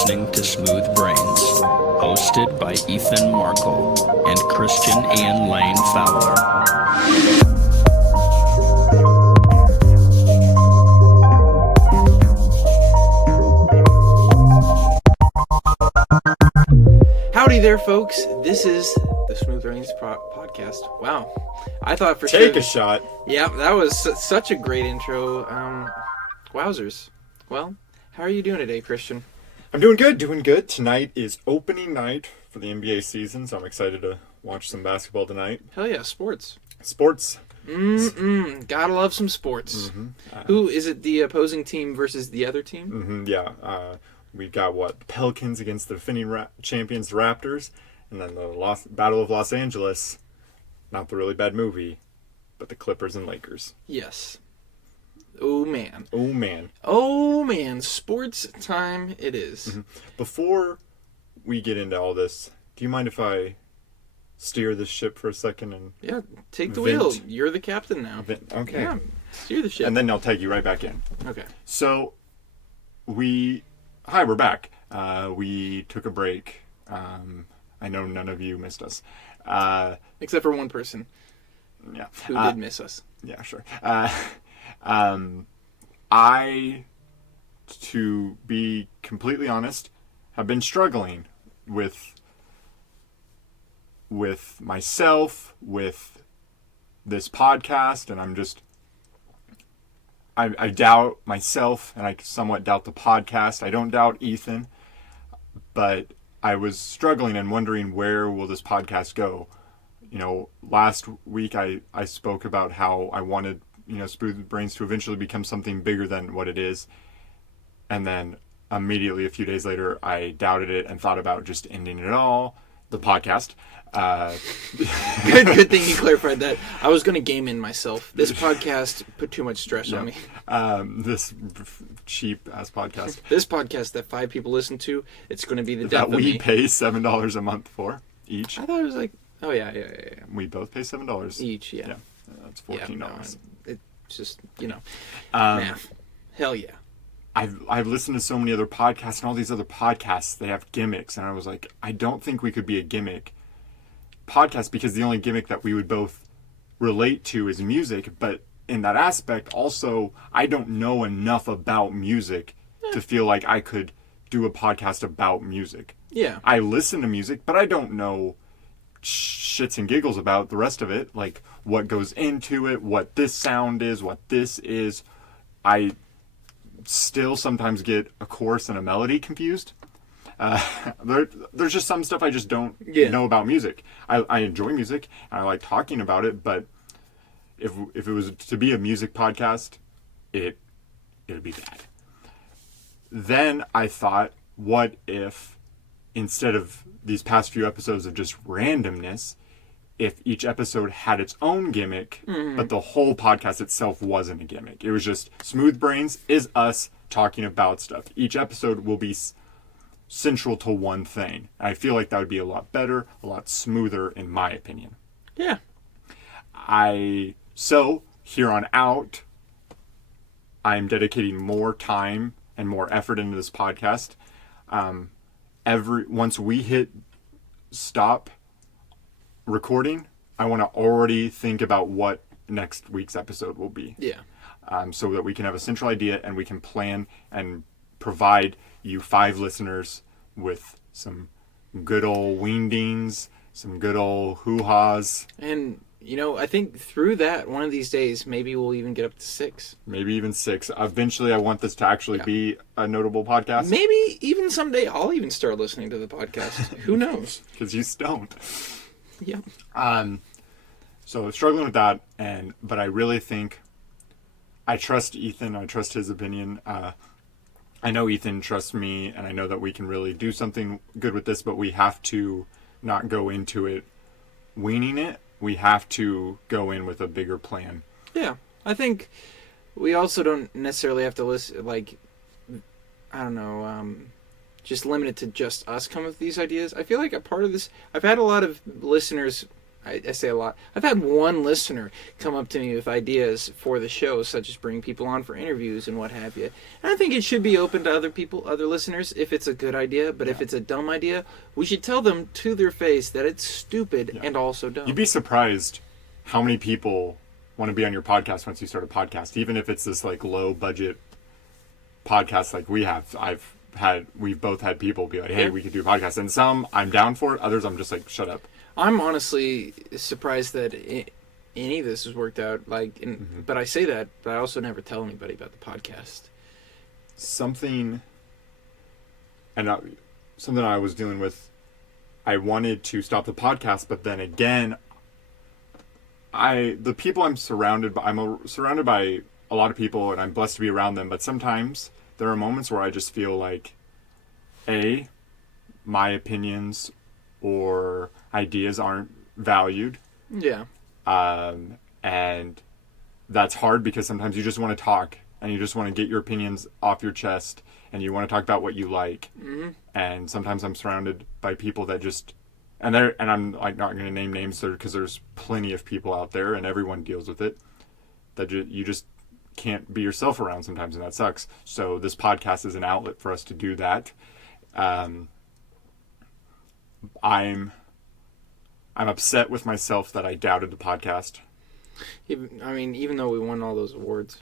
listening to Smooth Brains, hosted by Ethan Markle and Christian Ian Lane Fowler. Howdy there, folks. This is the Smooth Brains podcast. Wow. I thought for sure... Take a shot. Yeah, that was such a great intro. Wowzers. Well, how are you doing today, Christian? I'm doing good. Tonight is opening night for the NBA season, so I'm excited to watch some basketball tonight. Hell yeah, sports. Sports. Gotta love some sports. Who is it, the opposing team versus the other team? We've got the Pelicans against the defending champions, the Raptors, and then the Battle of Los Angeles. Not the really bad movie, but the Clippers and Lakers. Yes. Oh, man. Sports time it is. Before we get into all this, do you mind if I steer this ship for a second? And yeah, take the wheel. You're the captain now. Okay. Yeah, steer the ship. And then I'll take you right back in. Okay. So, we're back. We took a break. I know none of you missed us. Except for one person. Yeah. Who did miss us. Yeah, sure. To be completely honest, have been struggling with myself, with this podcast, and I doubt myself, and I somewhat doubt the podcast. I don't doubt Ethan, but I was struggling and wondering, where will this podcast go? You know, last week I spoke about how I wanted, Smooth Brains to eventually become something bigger than what it is. And then immediately a few days later, I doubted it and thought about just ending it all, the podcast. Good thing you clarified that. I was going to game in myself. This podcast put too much stress on me. This cheap-ass podcast. This podcast that 5 people listen to, it's going to be the death of me. That we pay $7 a month for, each. I thought it was like... Oh, yeah. We both pay $7. Each, yeah. That's $14. No, it's just, math. Hell yeah. I've listened to so many other podcasts, and all these other podcasts, they have gimmicks, and I was like, I don't think we could be a gimmick podcast, because the only gimmick that we would both relate to is music. But in that aspect, also, I don't know enough about music to feel like I could do a podcast about music. Yeah. I listen to music, but I don't know shits and giggles about the rest of it, like what goes into it, what this sound is, what this is. I still sometimes get a chorus and a melody confused. There's just some stuff I just don't know about music. I enjoy music and I like talking about it, but if it was to be a music podcast, it'd be bad. Then I thought, what if, instead of these past few episodes of just randomness, if each episode had its own gimmick, but the whole podcast itself wasn't a gimmick. It was just Smooth Brains is us talking about stuff. Each episode will be central to one thing. I feel like that would be a lot better, a lot smoother, in my opinion. Yeah. So, here on out, I'm dedicating more time and more effort into this podcast. Once we hit stop recording, I want to already think about what next week's episode will be. Yeah. So that we can have a central idea and we can plan and provide you 5 listeners with some good old wingdings, some good old hoo-has. And, I think through that, one of these days, maybe we'll even get up to 6. Maybe even 6. Eventually, I want this to actually be a notable podcast. Maybe even someday I'll even start listening to the podcast. Who knows? Because you stoned. Yeah. So struggling with that, but I really think I trust Ethan. I trust his opinion. I know Ethan trusts me, and I know that we can really do something good with this, but we have to not go into it winging it. We have to go in with a bigger plan. Yeah. I think we also don't necessarily have to listen, just limit it to just us come up with these ideas. I feel like a part of this, I've had a lot of listeners I say a lot. I've had one listener come up to me with ideas for the show, such as bring people on for interviews and what have you. And I think it should be open to other people, other listeners, if it's a good idea. But if it's a dumb idea, we should tell them to their face that it's stupid and also dumb. You'd be surprised how many people want to be on your podcast once you start a podcast, even if it's this like low budget podcast like we have. We've both had people be like, hey, we could do a podcast. And some I'm down for it. Others I'm just like, shut up. I'm honestly surprised that any of this has worked out. But I say that, but I also never tell anybody about the podcast. Something I was dealing with, I wanted to stop the podcast, but then again, the people I'm surrounded by, surrounded by a lot of people, and I'm blessed to be around them, but sometimes there are moments where I just feel like, my opinions or ideas aren't valued. Yeah. And that's hard because sometimes you just want to talk and you just want to get your opinions off your chest and you want to talk about what you like. Mm-hmm. And sometimes I'm surrounded by people that just, and I'm like not going to name names because there's plenty of people out there and everyone deals with it, that you just can't be yourself around sometimes, and that sucks. So this podcast is an outlet for us to do that. I'm upset with myself that I doubted the podcast. Even though we won all those awards.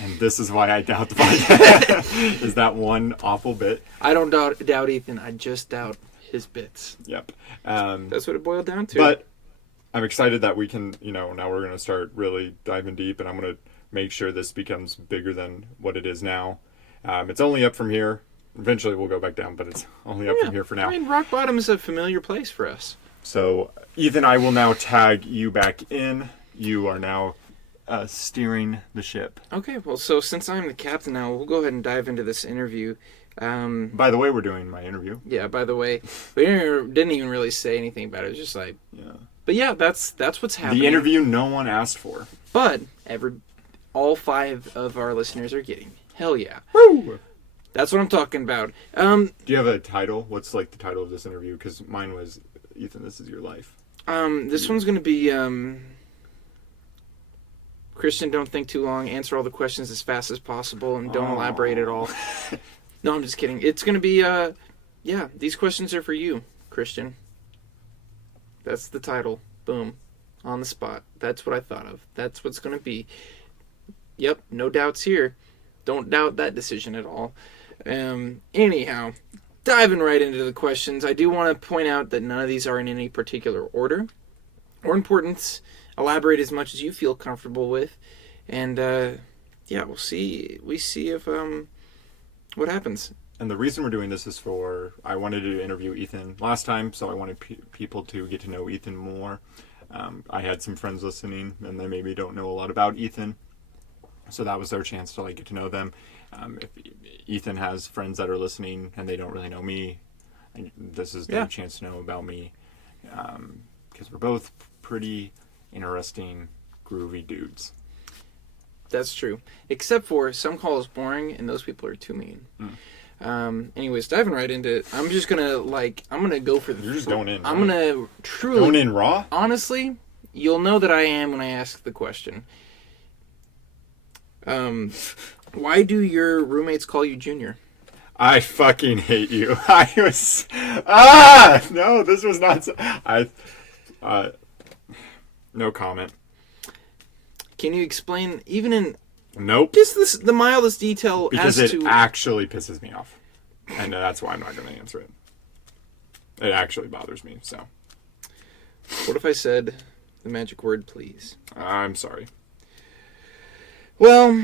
And this is why I doubt the podcast. Is that one awful bit. I don't doubt Ethan. I just doubt his bits. Yep. That's what it boiled down to. But I'm excited that we can, now we're going to start really diving deep, and I'm going to make sure this becomes bigger than what it is now. It's only up from here. Eventually we'll go back down, but it's only up from here for now. Rock bottom is a familiar place for us. So, Ethan, I will now tag you back in. You are now steering the ship. Okay, well, so since I'm the captain now, we'll go ahead and dive into this interview. By the way, we're doing my interview. Yeah, by the way, we didn't even really say anything about it. It was just like... Yeah. But yeah, that's what's happening. The interview no one asked for. But all 5 of our listeners are getting. Hell yeah. Woo! That's what I'm talking about. Do you have a title? What's like the title of this interview? Because mine was, Ethan, this is your life. This one's going to be... Christian, don't think too long. Answer all the questions as fast as possible and don't elaborate at all. No, I'm just kidding. It's going to be, these questions are for you, Christian. That's the title. Boom. On the spot. That's what I thought of. That's what's going to be. Yep, no doubts here. Don't doubt that decision at all. Anyhow, diving right into the questions, I do want to point out that none of these are in any particular order or importance. Elaborate as much as you feel comfortable with. And, we'll see. We see if, what happens. And the reason we're doing this is I wanted to interview Ethan last time, so I wanted people to get to know Ethan more. I had some friends listening, and they maybe don't know a lot about Ethan, so that was their chance to get to know them. If Ethan has friends that are listening and they don't really know me, this is their chance to know about me, because we're both pretty interesting, groovy dudes. That's true. Except for some call us boring, and those people are too mean. Anyways, diving right into it, I'm just gonna I'm gonna go for the... You're just going in. I'm gonna truly... Going in raw? Honestly, you'll know that I am when I ask the question. Why do your roommates call you Junior? I fucking hate you. No, this was not... no comment. Can you explain, even in... Nope. Just the mildest detail because as it actually pisses me off. And that's why I'm not going to answer it. It actually bothers me, so. What if I said the magic word, please? I'm sorry. Well,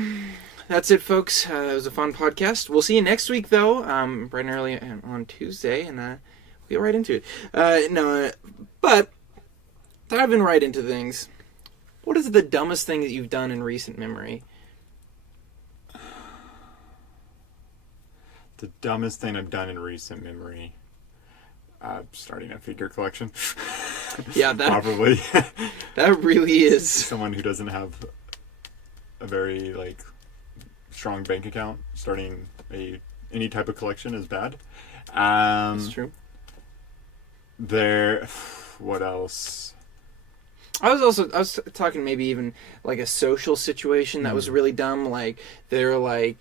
that's it, folks. That was a fun podcast. We'll see you next week, though, bright and early on Tuesday, and we'll get right into it. But diving right into things, what is the dumbest thing that you've done in recent memory? The dumbest thing I've done in recent memory, starting a figure collection. Yeah, that probably. That really is. Someone who doesn't have a very strong bank account, starting any type of collection is bad. That's true. what else? I was talking maybe even like a social situation that was really dumb. Like they're like,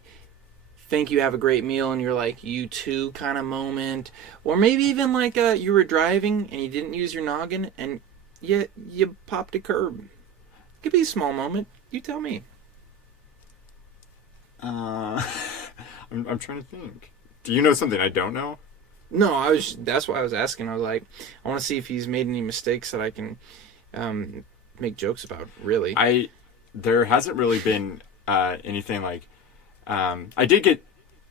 think you have a great meal and you're like, you too kind of moment. Or maybe even like you were driving and you didn't use your noggin and you popped a curb. It could be a small moment. You tell me. I'm trying to think. Do you know something I don't know? No, that's why I was asking. I was like, I want to see if he's made any mistakes that I can make jokes about, really. There hasn't really been anything like...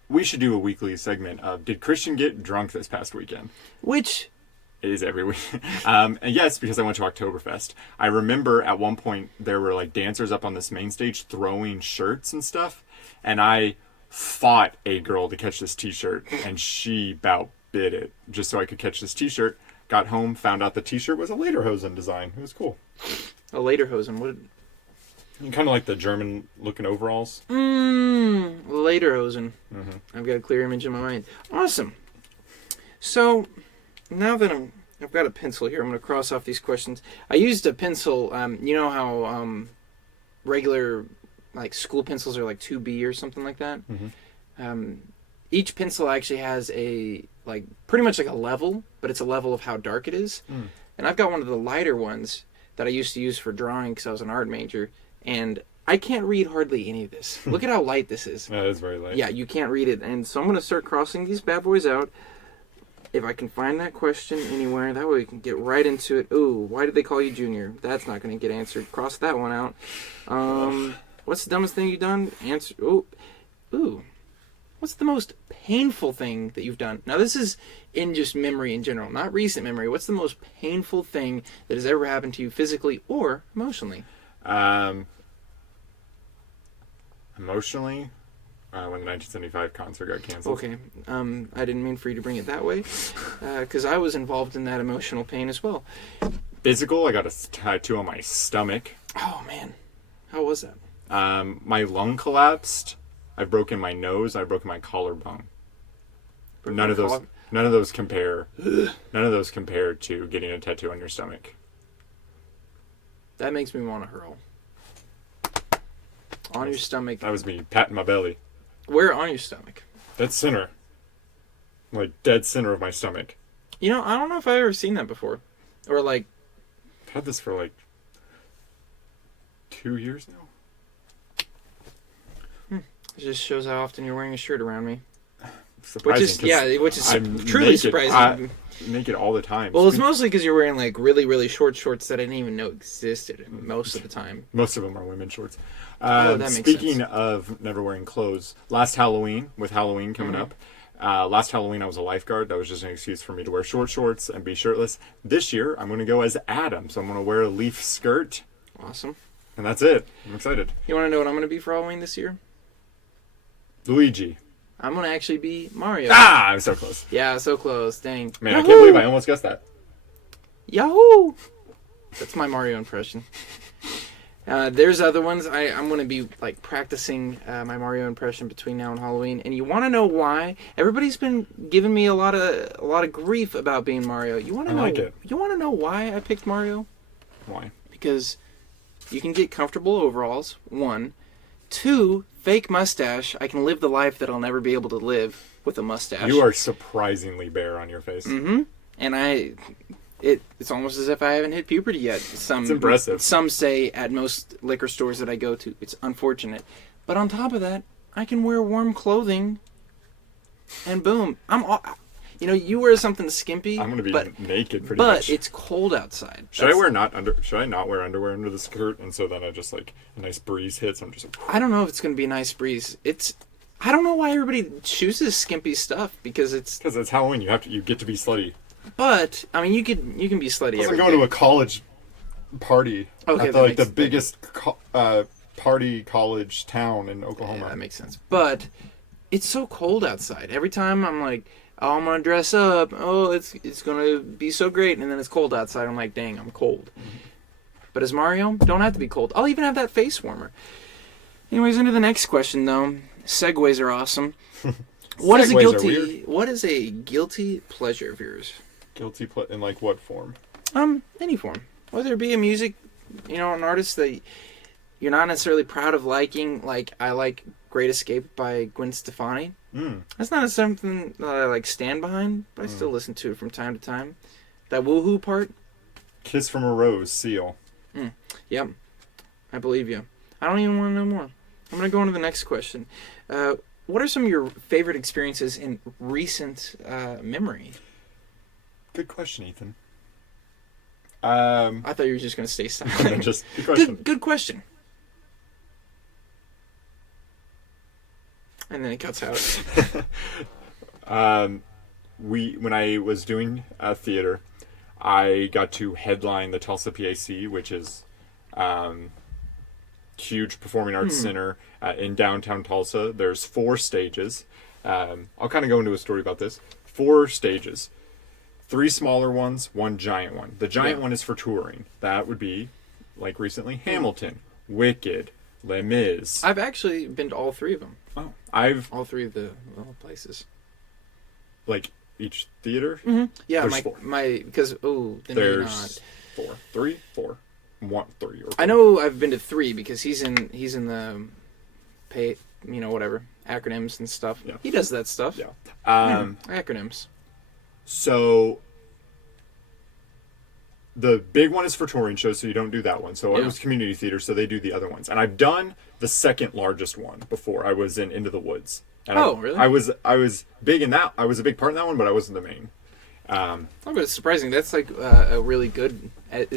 we should do a weekly segment of, did Christian get drunk this past weekend? Which... It is every week. And yes, because I went to Oktoberfest. I remember at one point there were like dancers up on this main stage throwing shirts and stuff. And I fought a girl to catch this t-shirt, and she about bit it just so I could catch this t-shirt. Got home, found out the t-shirt was a Lederhosen design. It was cool. A Lederhosen. What? Kind of like the German-looking overalls. Lederhosen. Mm-hmm. I've got a clear image in my mind. Awesome. So, now that I've got a pencil here, I'm going to cross off these questions. I used a pencil. You know how regular like school pencils are like 2B or something like that? Mm-hmm. Each pencil actually has a like pretty much like a level, but it's a level of how dark it is. And I've got one of the lighter ones that I used to use for drawing because I was an art major, and I can't read hardly any of this. Look at how light this is. That is very light. Yeah, you can't read it. And so I'm going to start crossing these bad boys out. If I can find that question anywhere, that way we can get right into it. Ooh, why did they call you Junior? That's not going to get answered. Cross that one out. What's the dumbest thing you've done? Answer. Ooh. What's the most painful thing that you've done? Now, this is in just memory in general, not recent memory. What's the most painful thing that has ever happened to you physically or emotionally? Emotionally, when the 1975 concert got canceled. Okay. I didn't mean for you to bring it that way, because I was involved in that emotional pain as well. Physical, I got a tattoo on my stomach. Oh, man. How was that? My lung collapsed. I've broken my nose. I've broken my collarbone. None of those compare. None of those compare to getting a tattoo on your stomach. That makes me want to hurl. On your stomach. That was me patting my belly. Where on your stomach? Dead center. Like, dead center of my stomach. You know, I don't know if I've ever seen that before. Or, like... I've had this for, like, 2 years now. It just shows how often you're wearing a shirt around me. Surprising. Which is truly surprising. I make it all the time. Well, it's mostly because you're wearing, like, really, really short shorts that I didn't even know existed most of the time. Most of them are women's shorts. That makes Speaking sense. of never wearing clothes, last Halloween, with Halloween coming up, last Halloween I was a lifeguard. That was just an excuse for me to wear short shorts and be shirtless. This year, I'm going to go as Adam, so I'm going to wear a leaf skirt. Awesome. And that's it. I'm excited. You want to know what I'm going to be for Halloween this year? Luigi. I'm going to actually be Mario. Ah, I'm so close. Yeah, so close. Dang. Man, I can't believe I almost guessed that. Yahoo! That's my Mario impression. There's other ones. I'm going to be like practicing my Mario impression between now and Halloween. And you want to know why? Everybody's been giving me a lot of grief about being Mario. You want to know? like it. You want to know why I picked Mario? Why? Because you can get comfortable overalls. 1, 2, fake mustache. I can live the life that I'll never be able to live with a mustache. You are surprisingly bare on your face. Mm-hmm. And it's almost as if I haven't hit puberty yet. It's impressive. Some say at most liquor stores that I go to. It's unfortunate. But on top of that, I can wear warm clothing, and boom, you wear something skimpy. I'm going to be naked pretty but much. But it's cold outside. Should I not wear underwear under the skirt, and so then I just like a nice breeze hits? I'm just like, I don't know if it's going to be a nice breeze. I don't know why everybody chooses skimpy stuff because it's Halloween. You get to be slutty. But I mean, you can be slutty. I'm going to a college party at the biggest party college town in Oklahoma. Yeah, that makes sense. But it's so cold outside. Every time I'm like, oh, I'm gonna dress up. Oh, it's gonna be so great, and then it's cold outside. I'm like, dang, I'm cold. But as Mario, don't have to be cold. I'll even have that face warmer. Anyways, into the next question though. Segways are awesome. What is a guilty pleasure of yours? Guilty in like what form? Any form. Whether it be a music, an artist that you're not necessarily proud of liking, like I like Great Escape by Gwen Stefani. That's not something that I like stand behind, but I still listen to it from time to time. That woohoo part. Kiss from a Rose, Seal. Yep. I believe you. I don't even want to know more. I'm going to go on to the next question. What are some of your favorite experiences in recent memory? Good question, Ethan. I thought you were just going to stay silent. Just good question. Good question. And then it cuts out. When I was doing theater, I got to headline the Tulsa PAC, which is huge performing arts center in downtown Tulsa. There's 4 stages. I'll kind of go into a story about this. 4 stages. 3 smaller ones, 1 giant one. The giant one is for touring. That would be, like recently, Hamilton, Wicked, Les Mis. I've actually been to all 3 of them. Oh, all 3 of the places. Like each theater? Mm-hmm. Yeah, There's 4. because then maybe not. 4. 3? 4. 1, 3 or 4. I know I've been to 3 because he's in the pay, whatever, acronyms and stuff. Yeah. He does that stuff. Yeah. Acronyms. So the big one is for touring shows, so you don't do that one. So I was community theater, so they do the other ones. And I've done the second largest one before. I was in Into the Woods. And really? I was big in that. I was a big part in that one, but I wasn't the main. But it's surprising. That's like a really good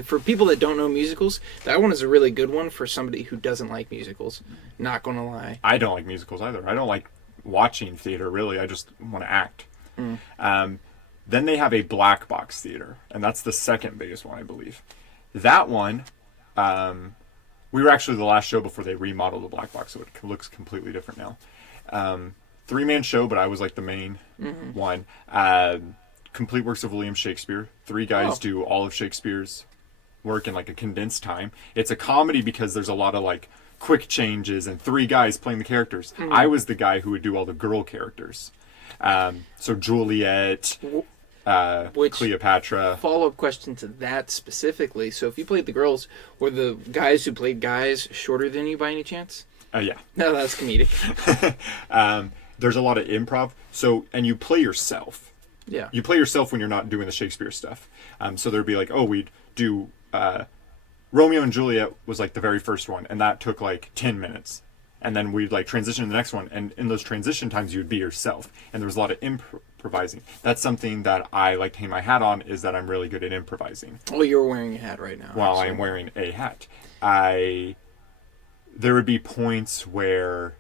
for people that don't know musicals. That one is a really good one for somebody who doesn't like musicals. Not gonna lie. I don't like musicals either. I don't like watching theater really. I just want to act. Then they have a black box theater, and that's the second biggest one, I believe. That one, we were actually the last show before they remodeled the black box, so it looks completely different now. 3-man show, but I was like the main one. Complete works of William Shakespeare. 3 guys do all of Shakespeare's work in like a condensed time. It's a comedy because there's a lot of like quick changes and 3 guys playing the characters. I was the guy who would do all the girl characters. So Juliet, Cleopatra. Follow-up question to that specifically. So if you played the girls, were the guys who played guys shorter than you by any chance? Yeah. No, that's comedic. There's a lot of improv. So, and you play yourself. Yeah. You play yourself when you're not doing the Shakespeare stuff. So there'd be like, we'd do Romeo and Juliet was like the very first one, and that took like 10 minutes. And then we'd like transition to the next one, and in those transition times, you'd be yourself. And there was a lot of improvising. That's something that I like to hang my hat on, is that I'm really good at improvising. Oh, you're wearing a hat right now. While I'm wearing a hat. There would be points where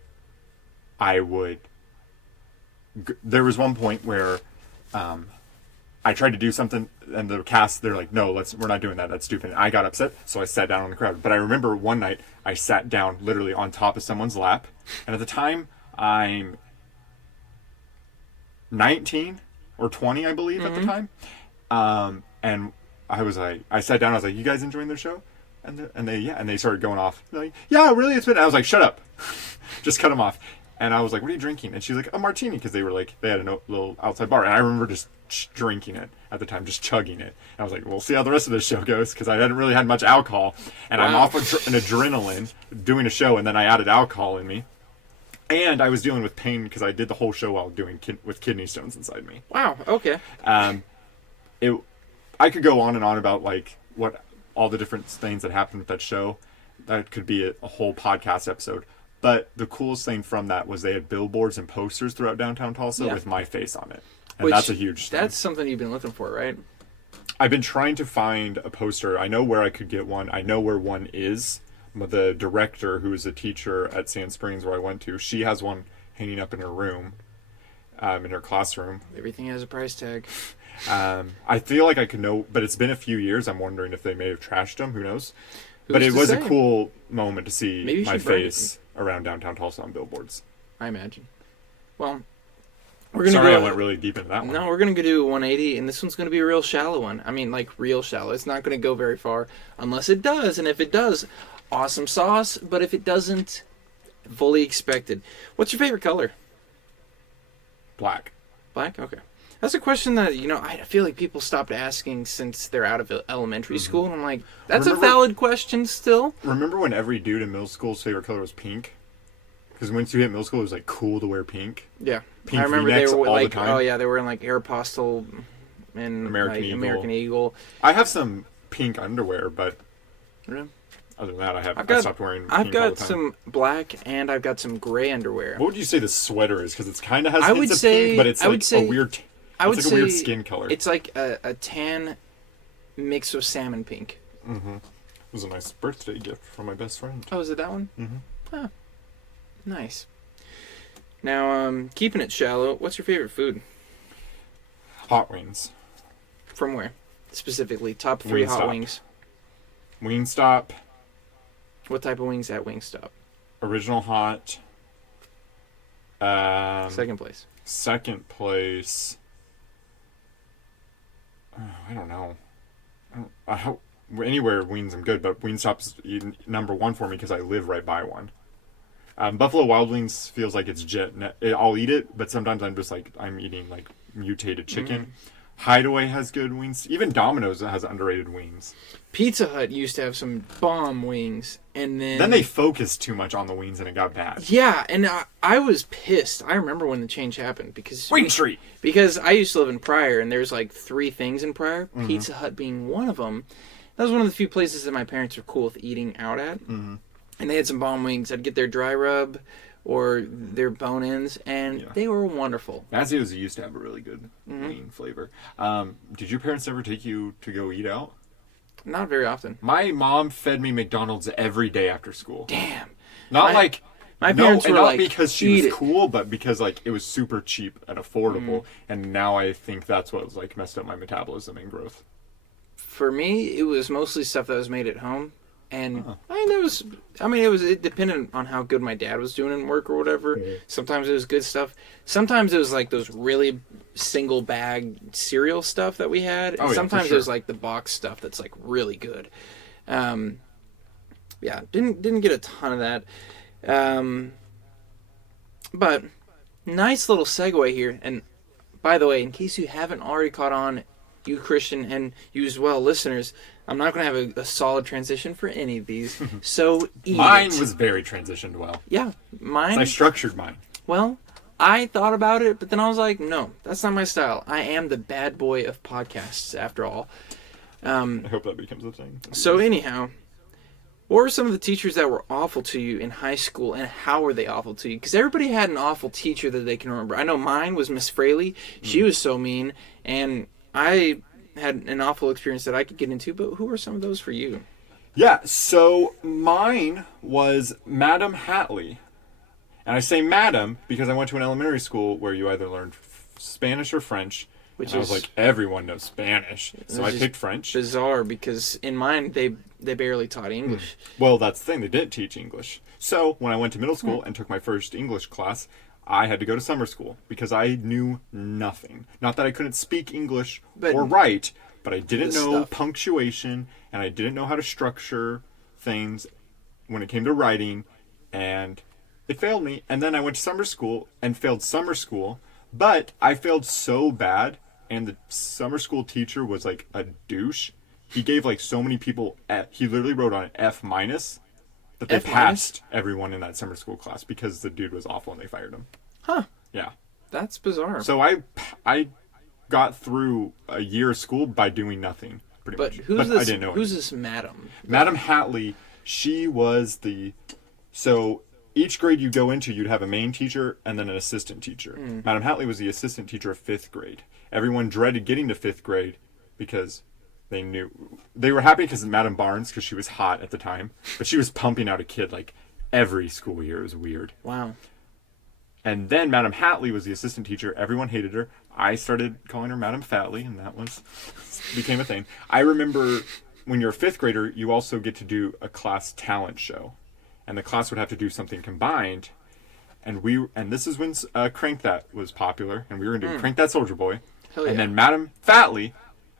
there was one point where I tried to do something, and the cast, they're like, no, we're not doing that. That's stupid. And I got upset, so I sat down on the crowd. But I remember one night, I sat down literally on top of someone's lap. And at the time, I'm 19 or 20, I believe, at the time. And I was like, I sat down, I was like, you guys enjoying the show? And they started going off. They're like, yeah, really, it's been. I was like, shut up. Just cut them off. And I was like, what are you drinking? And she was like, a martini, because they had a little outside bar. And I remember just drinking it at the time, just chugging it. And I was like, we'll see how the rest of this show goes, because I hadn't really had much alcohol. And I'm off an adrenaline doing a show, and then I added alcohol in me. And I was dealing with pain because I did the whole show while doing with kidney stones inside me. Wow, okay. I could go on and on about like what all the different things that happened with that show. That could be a whole podcast episode. But the coolest thing from that was they had billboards and posters throughout downtown Tulsa with my face on it. And that's a huge thing. That's something you've been looking for, right? I've been trying to find a poster. I know where I could get one. I know where one is. The director, who is a teacher at Sand Springs where I went to, she has one hanging up in her room, in her classroom. Everything has a price tag. I feel like I could know, but it's been a few years. I'm wondering if they may have trashed them. Who knows? Who's but it to was say? a cool moment to see Maybe you my should brand face around downtown Tulsa on billboards. I imagine. Well, we're gonna Sorry, go, I went really deep into that one. No, we're gonna go do 180, and this one's gonna be a real shallow one. I mean, like real shallow. It's not gonna go very far unless it does, and if it does, awesome sauce. But if it doesn't, fully expected. What's your favorite color? Black. Black. Okay. That's a question that, I feel like people stopped asking since they're out of elementary school. And I'm like, that's a valid question still. Remember when every dude in middle school's favorite color was pink? Because once you hit middle school, it was like cool to wear pink. Yeah. Pink I remember they V-necks were all like, the time. oh yeah, they were in like Aeropostale and American Eagle. American Eagle. I have some pink underwear, but Yeah. other than that, I got- stopped wearing pink I've all got the time. some black and I've got some gray underwear. What would you say the sweater is? Because it's kind of has I hints would of say- pink, but it's I would like say- a weird. I would it's like say a weird skin color. It's like a tan mix with salmon pink. It was a nice birthday gift from my best friend. Oh, is it that one? Mm-hmm. Huh. Nice. Now, keeping it shallow, what's your favorite food? Hot wings. From where? Specifically, top 3 hot Wingstop. wings. Wingstop, What type of wings at Wingstop? original hot. Second place. Second place. I don't know. Anywhere wings I'm good, but Wingstop's number one for me because I live right by one. Buffalo Wild Wings feels like it's I'll eat it, but sometimes I'm just like I'm eating like mutated chicken. Hideaway has good wings. Even Domino's has underrated wings. Pizza Hut used to have some bomb wings, and Then they focused too much on the wings and it got bad. Yeah, and I was pissed. I remember when the change happened because Wing Street. Because I used to live in Pryor, and there's like 3 things in Pryor. Mm-hmm. Pizza Hut being one of them. That was one of the few places that my parents were cool with eating out at. Mm-hmm. And they had some bomb wings. I'd get their dry rub or their bone-ins, and they were wonderful. Mazio's used to have a really good wing flavor. Did your parents ever take you to go eat out? Not very often. My mom fed me McDonald's every day after school. Damn. Not My parents were not like, because she "Eat was it." cool, but because like it was super cheap and affordable. And now I think that's what was like messed up my metabolism and growth. For me, it was mostly stuff that was made at home. And it depended on how good my dad was doing in work or whatever. Sometimes it was good stuff. Sometimes it was like those really single bag cereal stuff that we had. And Oh, yeah, sometimes for it sure. was like the box stuff that's like really good. Didn't get a ton of that. But nice little segue here. And by the way, in case you haven't already caught on, you Christian and you as well, listeners, I'm not going to have a solid transition for any of these. So eat Mine it. was very transitioned well. Yeah, mine. I structured mine. Well, I thought about it, but then I was like, no, that's not my style. I am the bad boy of podcasts, after all. I hope that becomes a thing. So anyhow, what were some of the teachers that were awful to you in high school, and how were they awful to you? Because everybody had an awful teacher that they can remember. I know mine was Miss Fraley. She was so mean, and I had an awful experience that I could get into, but who were some of those for you? Yeah, so mine was Madam Hatley. And I say Madam because I went to an elementary school where you either learned Spanish or French. Which and I was is- like, everyone knows Spanish. So I is picked French. Bizarre, because in mine, they barely taught English. Well, that's the thing. They didn't teach English. So when I went to middle school and took my first English class, I had to go to summer school because I knew nothing. Not that I couldn't speak English But- or write, but I didn't This know stuff. punctuation and I didn't know how to structure things when it came to writing, and it failed me. And then I went to summer school and failed summer school, but I failed so bad, and the summer school teacher was like a douche. He gave like so many people he literally wrote on an F minus that they F minus? passed everyone in that summer school class because the dude was awful and they fired him. Huh. Yeah. That's bizarre. So I got through a year of school by doing nothing, pretty but much. who's but this? I didn't know Who's anything. this madam? Madam Hatley, she was so each grade you go into, you'd have a main teacher and then an assistant teacher. Madam Hatley was the assistant teacher of 5th grade. Everyone dreaded getting to 5th grade because they were happy because of Madam Barnes, because she was hot at the time, but she was pumping out a kid like every school year. It was weird. Wow. And then Madam Hatley was the assistant teacher. Everyone hated her. I started calling her Madam Fatley, and that became a thing. I remember when you're a 5th grader, you also get to do a class talent show. And the class would have to do something combined. And this is when Crank That was popular, and we were going to do Crank That Soldier Boy. Hell yeah. And then Madam Fatley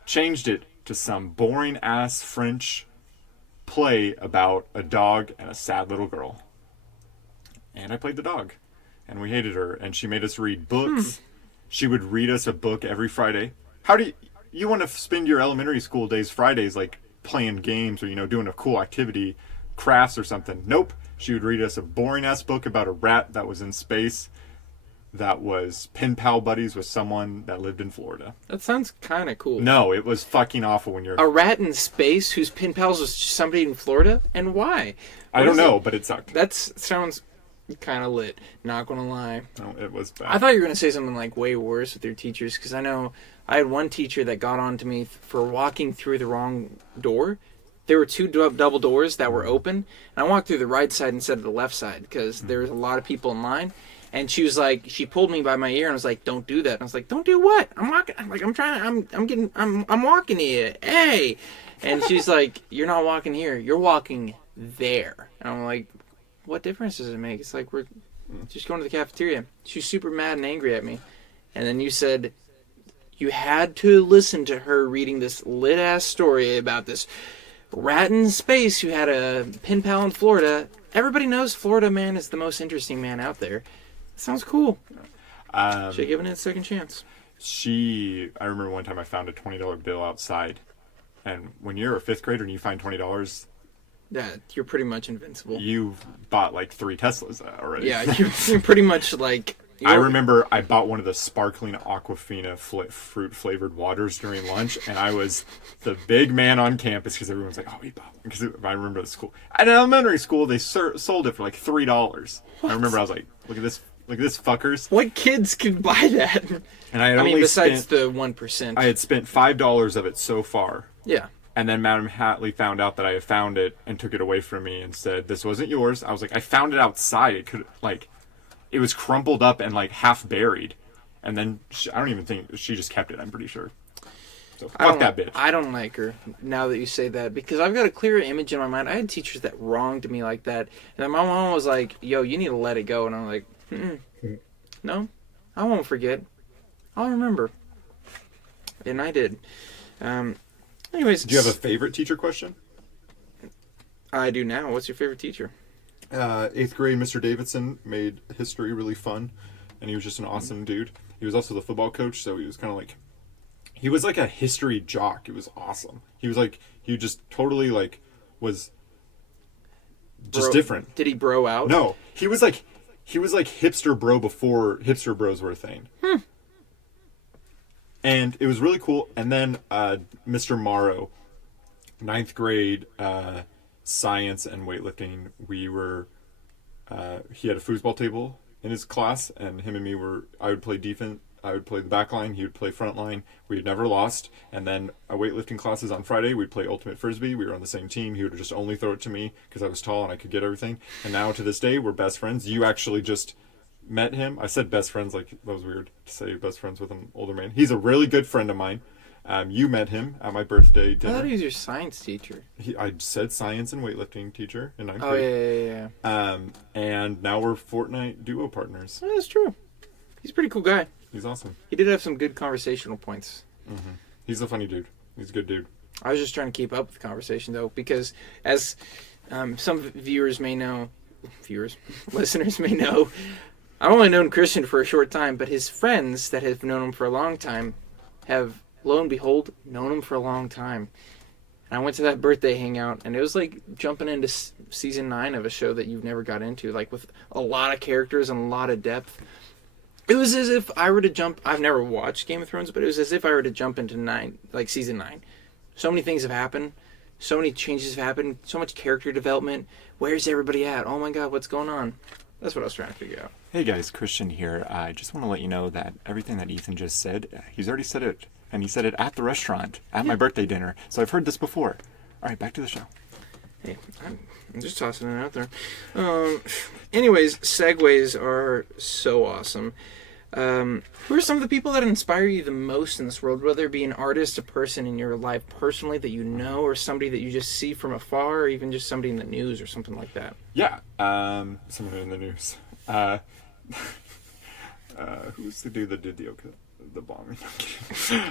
changed it to some boring-ass French play about a dog and a sad little girl. And I played the dog. And we hated her, and she made us read books. She would read us a book every Friday. How do you want to spend your elementary school days Fridays like playing games or doing a cool activity, crafts or something? Nope. She would read us a boring ass book about a rat that was in space that was pen pal buddies with someone that lived in Florida. That sounds kind of cool. No, it was fucking awful when you're A rat in space whose pen pals was somebody in Florida? And why? I don't know, but it sucked. That sounds kind of lit. Not gonna lie. No, it was bad. I thought you were gonna say something like way worse with your teachers, because I know I had one teacher that got on to me for walking through the wrong door. There were two double doors that were open, and I walked through the right side instead of the left side because there was a lot of people in line. And she was like, she pulled me by my ear and was like, "Don't do that." And I was like, "Don't do what? I'm walking. I'm walking here. Hey!" And she's like, "You're not walking here. You're walking there." And I'm like, "What difference does it make? It's like we're just going to the cafeteria." She was super mad and angry at me. And then you said you had to listen to her reading this lit ass story about this rat in space who had a pen pal in Florida. Everybody knows Florida man is the most interesting man out there. Sounds cool. Should have given it a second chance. I remember one time I found a $20 bill outside, and when you're a fifth grader and you find $20, Yeah, you're pretty much invincible. you've bought like 3 Teslas already. Yeah, you're pretty much like... I remember I bought one of the sparkling Aquafina fruit flavored waters during lunch, and I was the big man on campus because everyone's like, "Oh, he bought one." Because I remember the school at elementary school they sold it for like $3. I remember I was like, "Look at this fuckers!" What kids can buy that? And I had besides the 1%. I had spent $5 of it so far. Yeah. And then Madam Hatley found out that I had found it and took it away from me and said, "This wasn't yours." I was like, "I found it outside. It could it was crumpled up and like half buried." And then I don't even think she just kept it. I'm pretty sure. So fuck that bitch. I don't like her now that you say that, because I've got a clearer image in my mind. I had teachers that wronged me like that, and then my mom was like, "Yo, you need to let it go," and I'm like, "No, I won't forget. I'll remember." And I did. Anyways, Do you have a favorite teacher question? I do now. What's your favorite teacher? 8th grade, Mr. Davidson made history really fun, and he was just an awesome dude. He was also the football coach, so he was kind of like, he was like a history jock. It was awesome. He just totally like was just different. Did he bro out? No, he was like hipster bro before hipster bros were a thing. And it was really cool. And then Mr. Morrow, 9th grade, science and weightlifting, we were he had a foosball table in his class, and him and me I would play defense, I would play the back line, he would play front line. We had never lost. And then our weightlifting classes on Friday, we'd play ultimate frisbee. We were on the same team. He would just only throw it to me because I was tall and I could get everything. And now to this day, we're best friends. You actually just met him. I said best friends, like that was weird to say best friends with an older man. He's a really good friend of mine. You met him at my birthday dinner. I thought he was your science teacher. I said science and weightlifting teacher in 9th grade. Oh, yeah. And now we're Fortnite duo partners. Oh, that's true. He's a pretty cool guy. He's awesome. He did have some good conversational points. Mm-hmm. He's a funny dude. He's a good dude. I was just trying to keep up with the conversation, though, because as some viewers may know, listeners may know, I've only known Christian for a short time, but his friends that have known him for a long time have, lo and behold, known him for a long time. And I went to that birthday hangout, and it was like jumping into season 9 of a show that you've never got into, like with a lot of characters and a lot of depth. It was as if I were to jump... I've never watched Game of Thrones, but it was as if I were to jump into season 9. So many things have happened. So many changes have happened. So much character development. Where's everybody at? Oh my god, what's going on? That's what I was trying to figure out. Hey guys, Christian here. I just want to let you know that everything that Ethan just said, he's already said it. And he said it at the restaurant, at my birthday dinner. So I've heard this before. All right, back to the show. Hey, I'm just tossing it out there. Anyways, segues are so awesome. Who are some of the people that inspire you the most in this world, whether it be an artist, a person in your life personally that you know, or somebody that you just see from afar, or even just somebody in the news or something like that? Yeah, someone in the news. Who's the dude that did the bombing?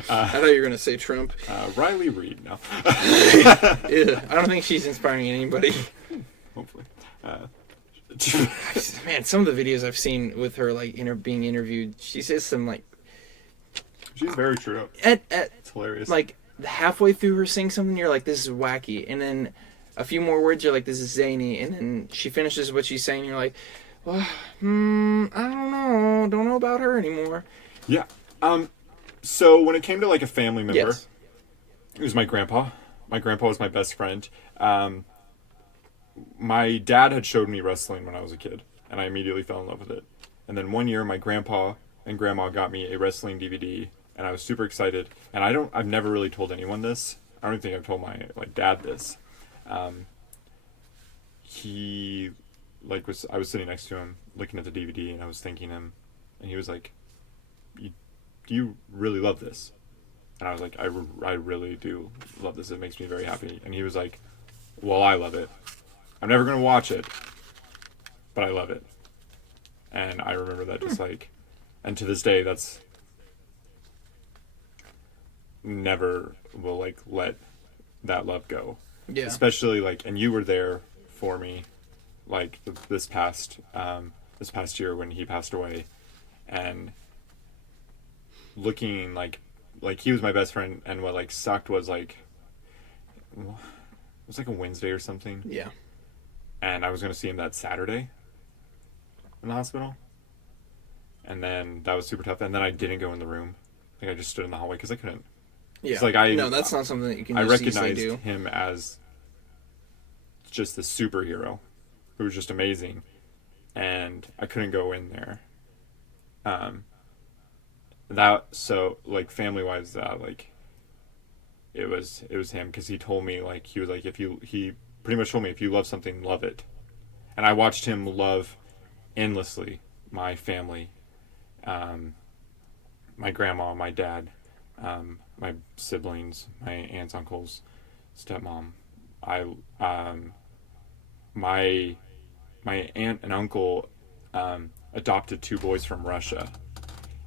I thought you were going to say Trump. Riley Reid, no. I don't think she's inspiring anybody. Hopefully. Man, some of the videos I've seen with her, like, being interviewed, she says some, like, She's very true. It's hilarious. Like halfway through her saying something, you're like, this is wacky, and then a few more words, you're like, this is zany, and then she finishes what she's saying, you're like, well, I don't know about her anymore. Yeah. So when it came to like a family member, Yes. it was my grandpa. My grandpa was my best friend. My dad had showed me wrestling when I was a kid, and I immediately fell in love with it. And then one year, my grandpa and grandma got me a wrestling DVD, and I was super excited. And I've never really told anyone this. I don't think I've told my dad this. He I was sitting next to him looking at the DVD, and I was thanking him, and he was like, do you really love this? And I was like, I really do love this. It makes me very happy. And he was like, well, I love it. I'm never going to watch it, but I love it. And I remember that just and to this day, that's never will let that love go. Yeah. Especially and you were there for me, this past year when he passed away, and looking like he was my best friend, and what sucked was it was a Wednesday or something. Yeah. And I was going to see him that Saturday in the hospital. And then that was super tough. And then I didn't go in the room. I just stood in the hallway because I couldn't. Yeah. It's no, that's not something that you can I just easily recognized do. him as just the superhero who was just amazing. And I couldn't go in there. Family wise, it was him, because he told me he was like, he pretty much told me, if you love something, love it. And I watched him love endlessly my family, my grandma, my dad, my siblings, my aunts, uncles, stepmom. My aunt and uncle adopted 2 boys from Russia,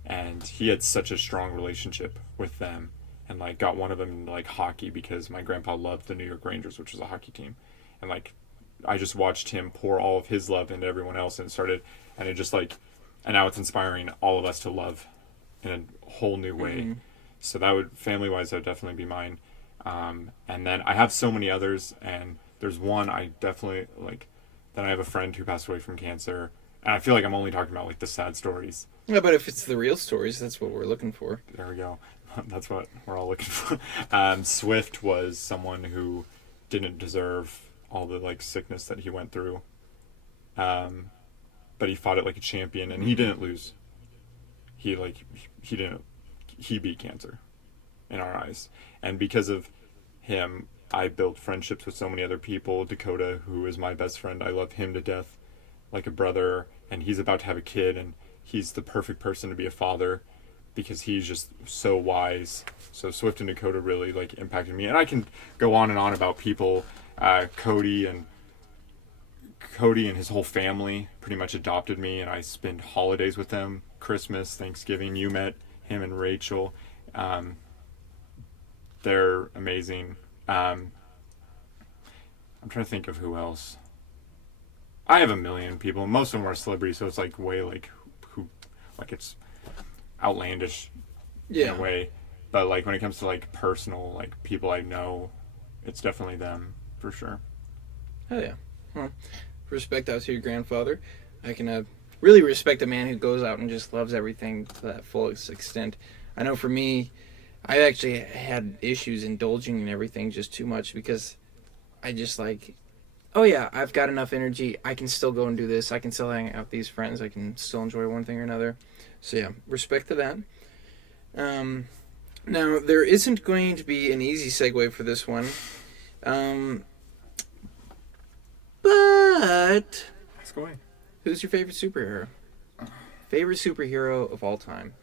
and he had such a strong relationship with them, and got one of them in hockey, because my grandpa loved the New York Rangers, which was a hockey team. And I just watched him pour all of his love into everyone else, and it just and now it's inspiring all of us to love in a whole new way. Mm-hmm. So that would, family wise, that would definitely be mine. And then I have so many others, and there's one I definitely then I have a friend who passed away from cancer, and I feel like I'm only talking about the sad stories. Yeah, but if it's the real stories, that's what we're looking for. There we go. That's what we're all looking for. Swift was someone who didn't deserve all the sickness that he went through, but he fought it like a champion, and he didn't lose. He beat cancer in our eyes, and because of him, I built friendships with so many other people. Dakota, who is my best friend, I love him to death, like a brother, and he's about to have a kid, and he's the perfect person to be a father, because he's just so wise. So Swift and Dakota really impacted me, and I can go on and on about people. Cody and his whole family pretty much adopted me, and I spend holidays with them. Christmas, Thanksgiving. You met him and Rachel. They're amazing. I'm trying to think of who else. I have a million people. Most of them are celebrities, so it's way who it's outlandish in a way. But when it comes to personal people I know, it's definitely them for sure. Oh yeah. Well, respect out to your grandfather. I can really respect a man who goes out and just loves everything to that fullest extent. I know for me, I actually had issues indulging in everything just too much, because I just oh yeah, I've got enough energy. I can still go and do this. I can still hang out with these friends. I can still enjoy one thing or another. So yeah, respect to that. Now, there isn't going to be an easy segue for this one. But Let's go away. who's your favorite superhero? Favorite superhero of all time?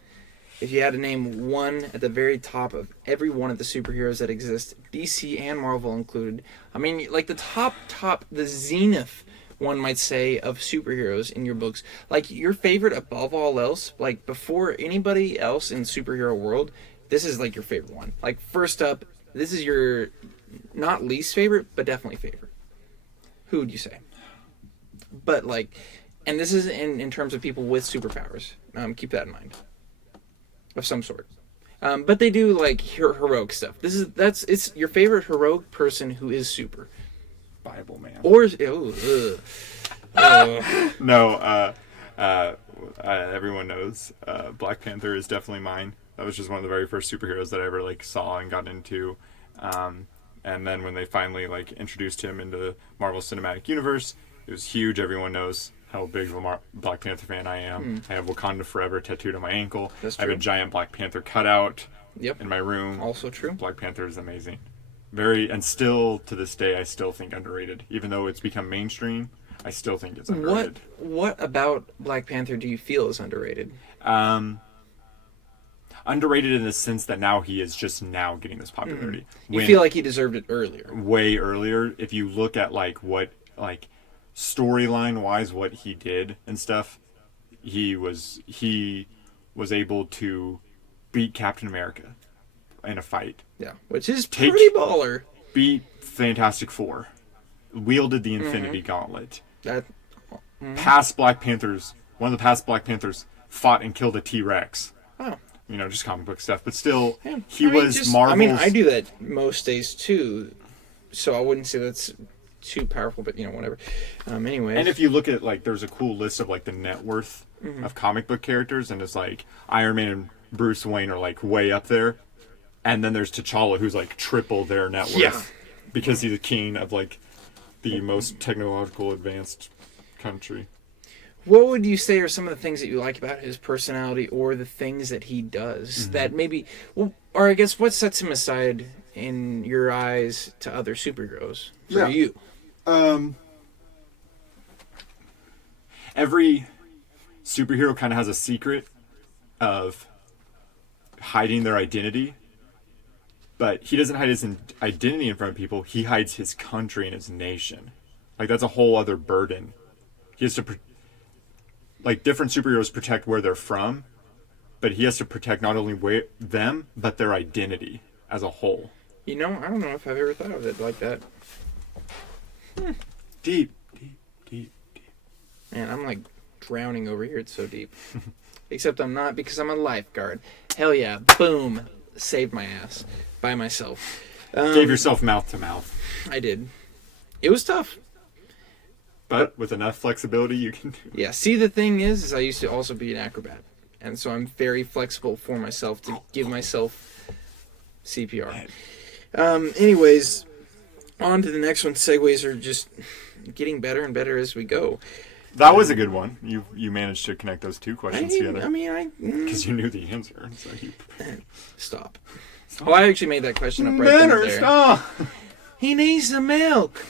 If you had to name one at the very top of every one of the superheroes that exist, DC and Marvel included, I mean, the top, the zenith, one might say, of superheroes in your books. Your favorite above all else, before anybody else in superhero world, this is your favorite one. First up, this is your not least favorite, but definitely favorite. Who would you say? But and this is in terms of people with superpowers. Keep that in mind. Of some sort. But they do like heroic stuff. It's your favorite heroic person who is super, Bible man. or No, everyone knows Black Panther is definitely mine. That was just one of the very first superheroes that I ever like saw and got into. And then when they finally like introduced him into the Marvel Cinematic Universe, it was huge. Everyone knows how big of a Black Panther fan I am. I have Wakanda Forever tattooed on my ankle. That's I have a true. giant Black Panther cutout Yep. in my room. Also true. Black Panther is amazing. And still to this day, I still think underrated. Even though it's become mainstream, I still think it's underrated. What about Black Panther do you feel is underrated? Underrated in the sense that now he is just now getting this popularity. You feel like he deserved it earlier. Way earlier, if you look at storyline wise what he did and stuff, he was able to beat Captain America in a fight, Yeah, which is pretty baller. beat Fantastic Four, wielded the Infinity Gauntlet, That one of the past Black Panthers fought and killed a T-Rex. oh. Just comic book stuff, but still, Yeah. he was Marvel's. I do that most days too, so I wouldn't say that's too powerful, but whatever. Anyways. And if you look at there's a cool list of the net worth of comic book characters, and it's Iron Man and Bruce Wayne are way up there, and then there's T'Challa who's triple their net worth Yeah. because he's a king of the most technological advanced country. What would you say are some of the things that you like about his personality or the things that he does that maybe, or I guess what sets him aside in your eyes to other superheroes for you? Every superhero kind of has a secret of hiding their identity, but he doesn't hide his identity in front of people. He hides his country and his nation. That's a whole other burden. He has to different superheroes protect where they're from, but he has to protect not only them but their identity as a whole. I don't know if I've ever thought of it like that. Deep. Man, I'm drowning over here. It's so deep. Except I'm not, because I'm a lifeguard. Hell yeah. Boom. Saved my ass by myself. Gave yourself mouth to mouth. I did. It was tough. But with enough flexibility, you can. Yeah. See, the thing is I used to also be an acrobat. And so I'm very flexible for myself to give myself CPR. Anyways, on to the next one. Segues are just getting better and better as we go. That was a good one. You managed to connect those two questions together. Because you knew the answer. So you. Stop. Oh, I actually made that question up right then and there. Stop. He needs some milk.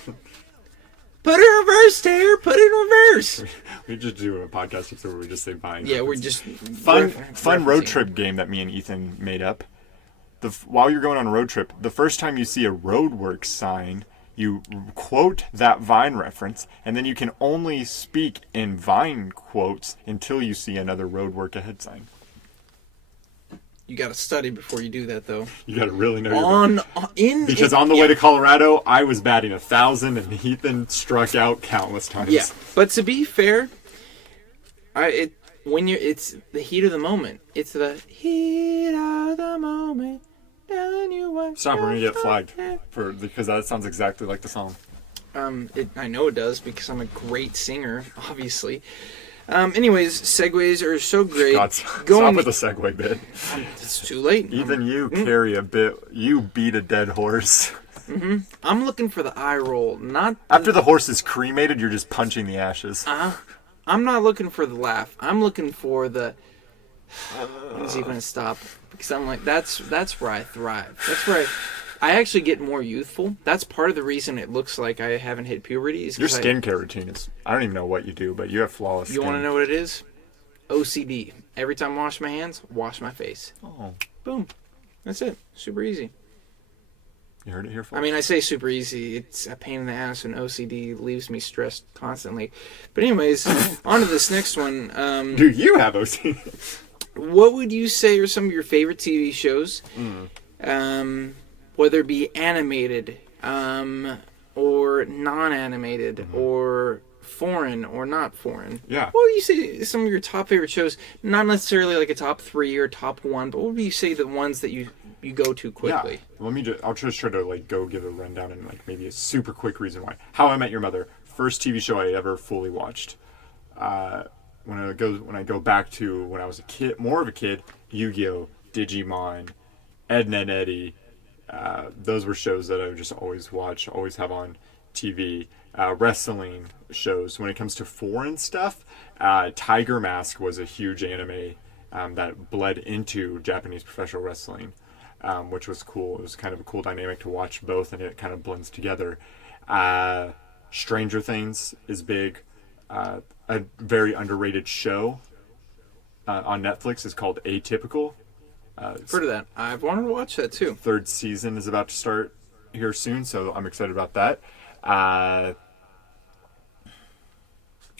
Put it in reverse, Tara. Put it in reverse. We just do a podcast episode where we just say buying. Yeah, we're just Fun road trip game that me and Ethan made up. While you're going on a road trip, the first time you see a roadworks sign, you quote that Vine reference, and then you can only speak in Vine quotes until you see another roadwork ahead sign. You got to study before you do that, though. You got to really know your because on the way yeah. to Colorado, I was batting 1,000, and Ethan struck out countless times. Yeah, but to be fair, it's the heat of the moment. It's the heat of the moment. Telling you what. Stop, we're gonna get flagged because that sounds exactly like the song. I know it does because I'm a great singer, obviously. Anyways, segues are so great. God, stop with the segue bit. It's too late. Ethan, you carry a bit. You beat a dead horse. I'm looking for the eye roll, not After the horse is cremated, you're just punching the ashes. I'm not looking for the laugh. I'm looking for the. When is he going to stop? Because I'm like, that's where I thrive. That's where I actually get more youthful. That's part of the reason it looks like I haven't hit puberty. Is Your skincare routine is. I don't even know what you do, but you have flawless skin. You want to know what it is? OCD. Every time I wash my hands, wash my face. Oh. Boom. That's it. Super easy. You heard it here, folks. I mean, I say super easy. It's a pain in the ass, and OCD leaves me stressed constantly. But anyways, on to this next one. Do you have OCD? What would you say are some of your favorite TV shows? Whether it be animated, or non-animated, or foreign or not foreign. Yeah. What would you say some of your top favorite shows? Not necessarily like a top 3 or top 1, but what would you say the ones that you go to quickly? Yeah. I'll just try to like go give a rundown and like maybe a super quick reason why. How I Met Your Mother, first TV show I ever fully watched. When I go back to when I was a kid, more of a kid, Yu-Gi-Oh, Digimon, Ed, Edd n Eddy. Those were shows that I would just always watch, always have on TV. Wrestling shows. When it comes to foreign stuff, Tiger Mask was a huge anime that bled into Japanese professional wrestling, which was cool. It was kind of a cool dynamic to watch both, and it kind of blends together. Stranger Things is big. A very underrated show on Netflix is called Atypical. Heard of that. I've wanted to watch that too. Third season is about to start here soon, so I'm excited about that.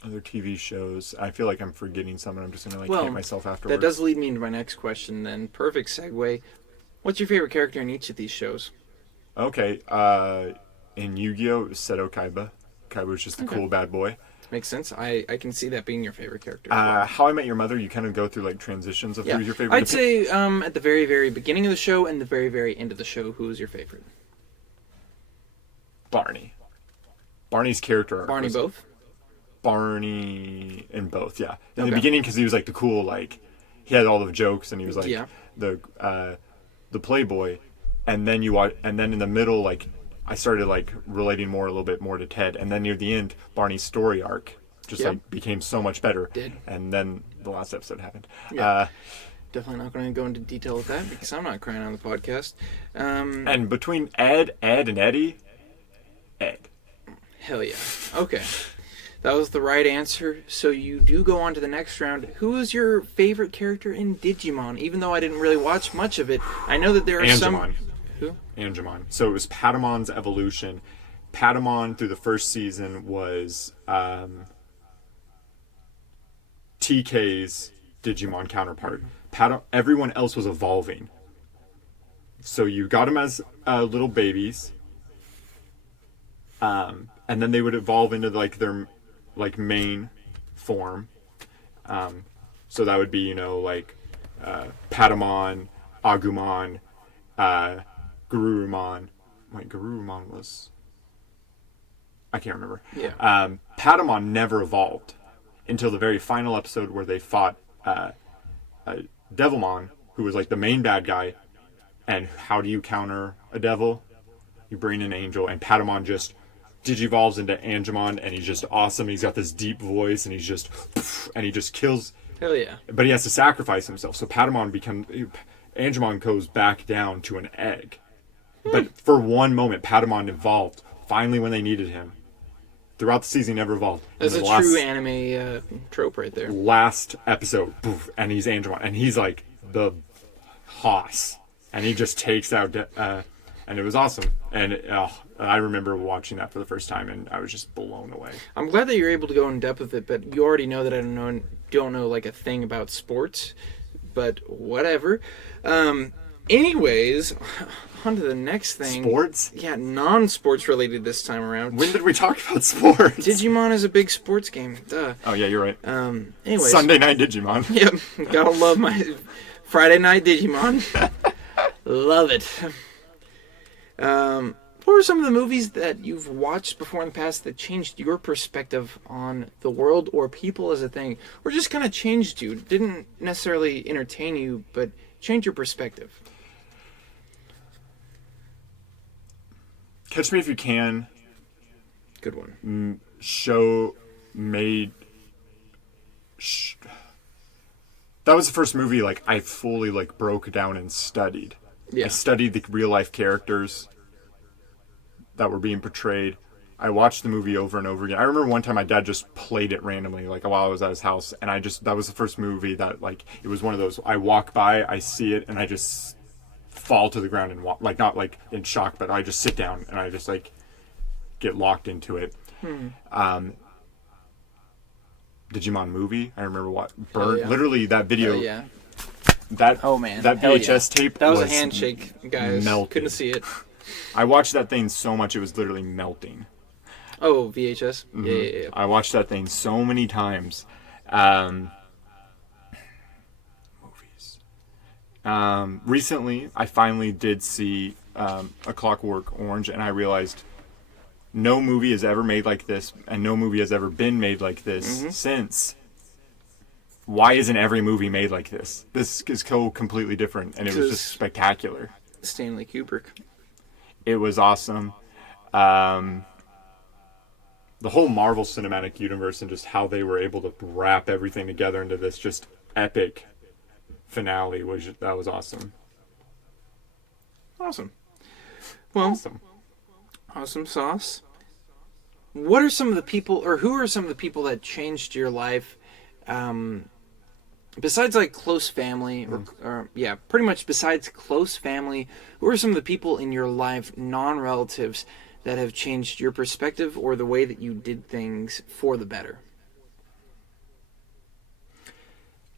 Other TV shows. I feel like I'm forgetting some, and I'm just gonna hate myself afterwards. That does lead me into my next question. Then, perfect segue. What's your favorite character in each of these shows? Okay. In Yu-Gi-Oh, it was Seto Kaiba. Kaiba was just the cool bad boy. Makes sense. I can see that being your favorite character. How I Met Your Mother, you kind of go through like transitions of who's your favorite. I'd say at the very, very beginning of the show and the very, very end of the show, who is your favorite? Barney. Barney's character arc Barney was both? Barney in both, yeah. In the Okay. beginning, because he was like the cool, like he had all the jokes, and he was like Yeah. the playboy. And then and then in the middle, like I started like relating a little bit more to Ted, and then near the end, Barney's story arc just like became so much better. Did. And then the last episode happened. Yeah. Definitely not going to go into detail with that because I'm not crying on the podcast. And between Ed, and Eddie, Ed. Hell yeah. Okay. That was the right answer. So you do go on to the next round. Who is your favorite character in Digimon? Even though I didn't really watch much of it, I know that there are some... Who? Angemon. So it was Patamon's evolution. Patamon through the first season was TK's Digimon counterpart. Everyone else was evolving. So you got them as little babies, and then they would evolve into like their like main form. So that would be Patamon, Agumon, Garurumon. Wait, Garurumon was... I can't remember. Yeah. Patamon never evolved until the very final episode where they fought Devilmon, who was like the main bad guy. And how do you counter a devil? You bring an angel, and Patamon just digivolves into Angemon, and he's just awesome. He's got this deep voice, and he just kills. Hell yeah. But he has to sacrifice himself. So Angemon goes back down to an egg. But for one moment, Patamon evolved. Finally, when they needed him. Throughout the season, he never evolved. That's a true anime trope right there. Last episode, poof, and he's Angemon, and he's like the hoss, and he just takes out, and it was awesome. And I remember watching that for the first time, and I was just blown away. I'm glad that you're able to go in depth with it, but you already know that I don't know like a thing about sports, but whatever. Anyways, on to the next thing. Sports? Yeah, non-sports related this time around. When did we talk about sports? Digimon is a big sports game. Duh. Oh yeah, you're right. Anyways. Sunday night Digimon. Yep. Gotta love my Friday night Digimon. Love it. What are some of the movies that you've watched before in the past that changed your perspective on the world or people as a thing? Or just kind of changed you? Didn't necessarily entertain you, but changed your perspective? Catch Me If You Can. Good one. That was the first movie like I fully like broke down and studied. Yeah. I studied the real life characters that were being portrayed. I watched the movie over and over again. I remember one time my dad just played it randomly, like while I was at his house, and that was the first movie that like it was one of those. I walk by, I see it, and I just fall to the ground and walk, like not like in shock, but I just sit down and I just like get locked into it. Digimon movie. I remember literally that video. Oh, yeah. That Man. That Hell VHS tape. That was a handshake, guys. melted. Couldn't see it. I watched that thing so much it was literally melting. Oh, VHS. Yeah. I watched that thing so many times. Movies. Recently, I finally did see A Clockwork Orange, and I realized no movie is ever made like this, and no movie has ever been made like this since. Why isn't every movie made like this? This is completely different, and it was just spectacular. Stanley Kubrick. It was awesome. The whole Marvel Cinematic Universe and just how they were able to wrap everything together into this just epic finale that was awesome. Awesome. Well, Awesome. awesome sauce. What are some of the people, or who are some of the people that changed your life, besides like close family, or yeah, pretty much besides close family? Who are some of the people in your life, non-relatives, that have changed your perspective or the way that you did things for the better?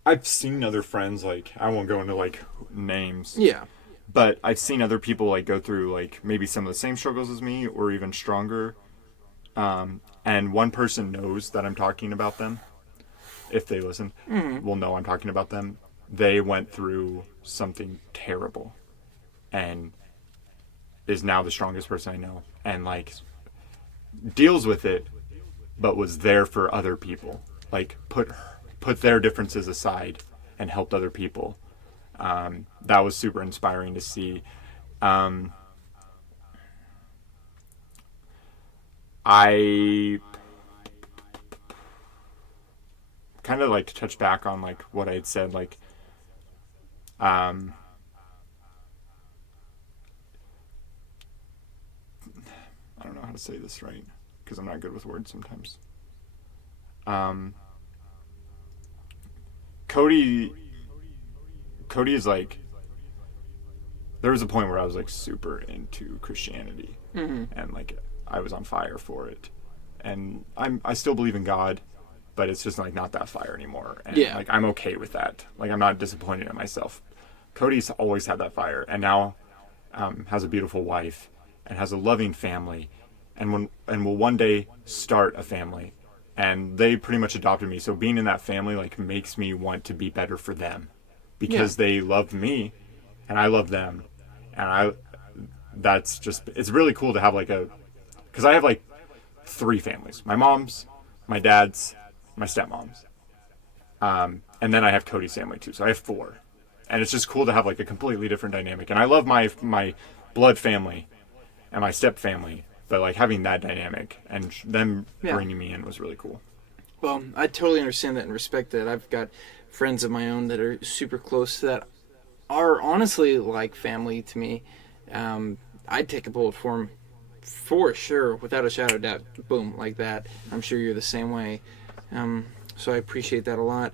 I've seen other friends, like, I won't go into like names. Yeah. But I've seen other people like go through like maybe some of the same struggles as me or even stronger. And one person knows that I'm talking about them. If they listen, will know I'm talking about them. They went through something terrible and is now the strongest person I know and like deals with it, but was there for other people. Like put their differences aside and helped other people. That was super inspiring to see. I kind of like to touch back on like what I had said, like, I don't know how to say this right because I'm not good with words sometimes. Cody is like, there was a point where I was like super into Christianity and like I was on fire for it, and I still believe in God, but it's just like not that fire anymore, and like I'm okay with that. Like I'm not disappointed in myself. Cody's always had that fire, and now has a beautiful wife and has a loving family, and will one day start a family, and they pretty much adopted me. So being in that family like makes me want to be better for them because they love me and I love them, and that's just, it's really cool to have like because I have like 3 families: my mom's, my dad's, my stepmom's, and then I have Cody's family too. So I have 4, and it's just cool to have like a completely different dynamic. And I love my blood family and my step family, but like having that dynamic and them bringing me in was really cool. Well, I totally understand that and respect that. I've got friends of my own that are super close that are honestly like family to me. I'd take a bullet for them for sure, without a shadow of doubt. Boom, like that. I'm sure you're the same way. So I appreciate that a lot.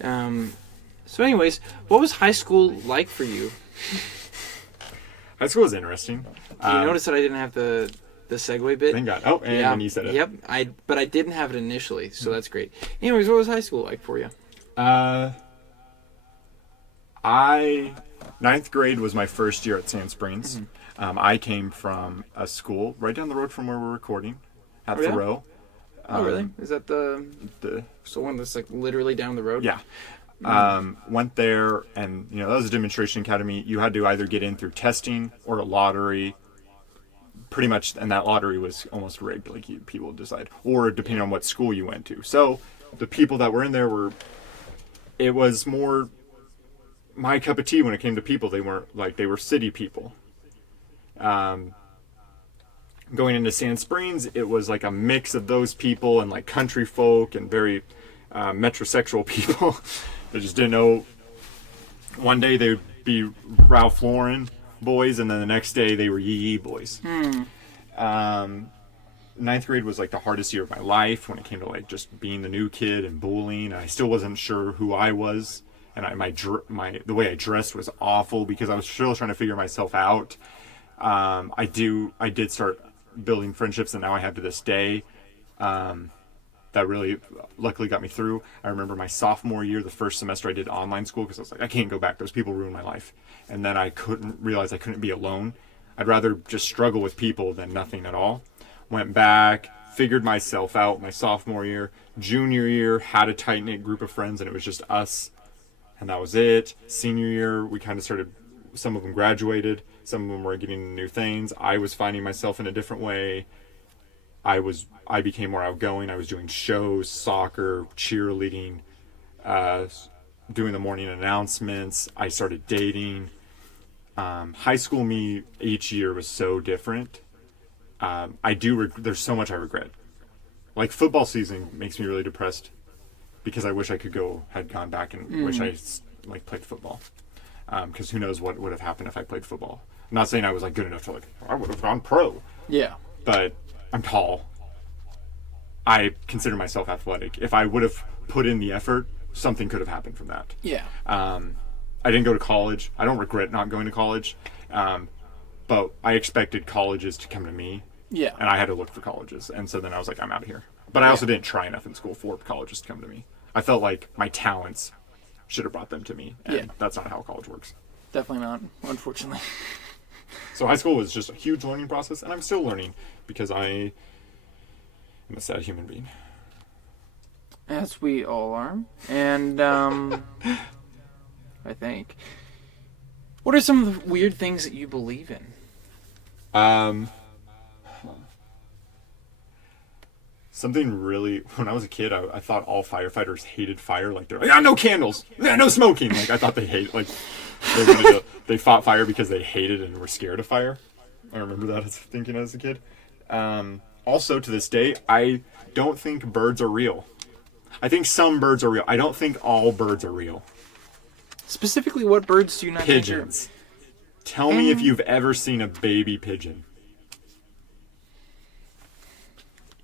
So anyways, what was high school like for you? High school was interesting. Did you notice that I didn't have the segue bit? Thank God. Oh, and when you said it. Yep, but I didn't have it initially, so that's great. Anyways, what was high school like for you? 9th grade was my first year at Sand Springs. I came from a school right down the road from where we're recording at Thoreau. Oh, really? Is that the one that's like literally down the road? Yeah. Went there, and that was a demonstration academy. You had to either get in through testing or a lottery, pretty much, and that lottery was almost rigged. Like people would decide, or depending on what school you went to. So the people that were in there it was more my cup of tea when it came to people. They were city people. Going into Sand Springs, it was like a mix of those people and like country folk and very metrosexual people that just didn't know. One day they would be Ralph Lauren boys, and then the next day they were Yee Yee boys. 9th grade was like the hardest year of my life when it came to like just being the new kid and bullying. I still wasn't sure who I was, and the way I dressed was awful because I was still trying to figure myself out. I did start building friendships that now I have to this day. That really luckily got me through. I remember my sophomore year, the first semester I did online school because I was like, I can't go back. Those people ruined my life. And then I realize I couldn't be alone. I'd rather just struggle with people than nothing at all. Went back, figured myself out my sophomore year. Junior year, had a tight-knit group of friends, and it was just us, and that was it. Senior year, we kind of started, some of them graduated, some of them were getting into new things. I was finding myself in a different way. I became more outgoing. I was doing shows, soccer, cheerleading, doing the morning announcements. I started dating. High school me each year was so different. There's so much I regret. Like football season makes me really depressed because I wish I had gone back and wish I played football. Because who knows what would have happened if I played football. I'm not saying I was good enough to I would have gone pro. Yeah. But I'm tall. I consider myself athletic. If I would have put in the effort, something could have happened from that. Yeah. I didn't go to college. I don't regret not going to college. But I expected colleges to come to me. Yeah. And I had to look for colleges. And so then I was like, I'm out of here. But I also didn't try enough in school for colleges to come to me. I felt like my talents should have brought them to me. And that's not how college works. Definitely not, unfortunately. So high school was just a huge learning process. And I'm still learning because I am a sad human being. As we all are. And, I think. What are some of the weird things that you believe in? Something really, when I was a kid, I thought all firefighters hated fire. Like, they're like, no candles, no smoking. Like, I thought they fought fire because they hated and were scared of fire. I remember that as thinking as a kid. Also, to this day, I don't think birds are real. I think some birds are real. I don't think all birds are real. Specifically, what birds do you not Pigeons. think Tell me if you've ever seen a baby pigeon.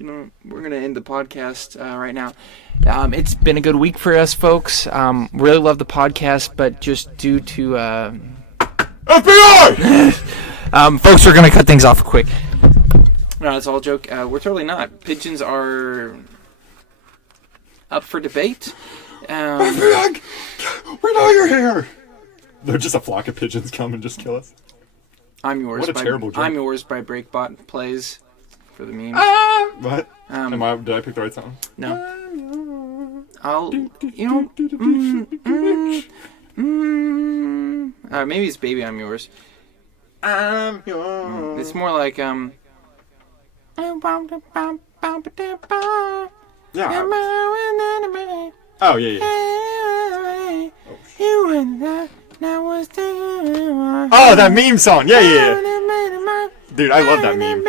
we're going to end the podcast right now. It's been a good week for us, folks. Really love the podcast, but just due to... FBI! Folks, we're going to cut things off quick. No, it's all a joke. We're totally not. Pigeons are up for debate. FBI! We know you're here! They're just a flock of pigeons come and just kill us. I'm Yours. What a terrible joke. I'm Yours by Breakbot plays for the meme. What? Did I pick the right song? No. Maybe it's Baby I'm Yours. I'm yours. It's more like Yeah. Oh, yeah. Oh, that meme song. Yeah. Dude, I love that meme.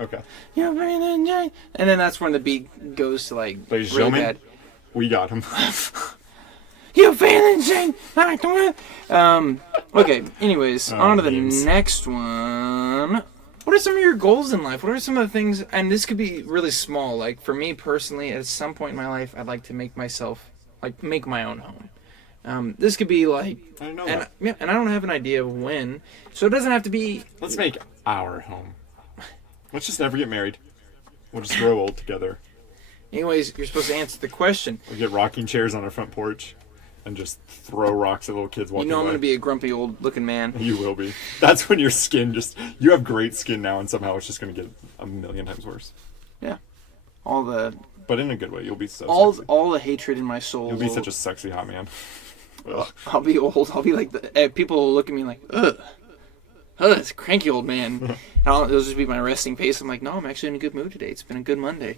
Okay. And then that's when the beat goes to like Ladies and really gentlemen, bad. we got him. You feeling shame like the one. Okay, anyways, on to the memes. next one. What are some of your goals in life? What are some of the things, and this could be really small, like for me personally, at some point in my life, I'd like to make my own home. This could be like, I didn't know and, that. yeah, and I don't have an idea of when, so it doesn't have to be. Let's make our home. Let's just never get married. We'll just grow old together. Anyways, you're supposed to answer the question. We'll get rocking chairs on our front porch and just throw rocks at little kids walking You know I'm by. going to be a grumpy old looking man. You will be. That's when your skin you have great skin now, and somehow it's just going to get a million times worse. Yeah. All the But in a good way. You'll be so sexy. all the hatred in my soul. You'll be such a sexy hot man. Ugh. I'll be old. I'll be like people will look at me like, ugh, it's a cranky old man. And it'll just be my resting face. I'm like, no, I'm actually in a good mood today. It's been a good Monday.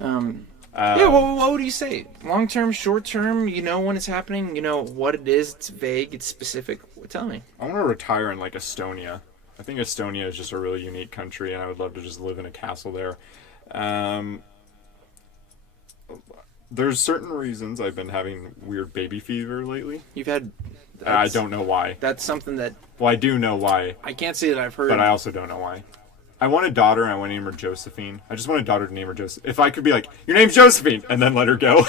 Yeah, what would you say? Long term, short term? You know when it's happening. You know what it is. It's vague. It's specific. Tell me. I want to retire in like Estonia. I think Estonia is just a really unique country, and I would love to just live in a castle there. There's certain reasons I've been having weird baby fever lately. You've had. I don't know why. That's something that Well, I do know why, I can't say that I've heard. but I also don't know why. I want a daughter, and I want to name her Josephine. I just want a daughter to name her Joseph. If I could be like, your name's Josephine, and then let her go.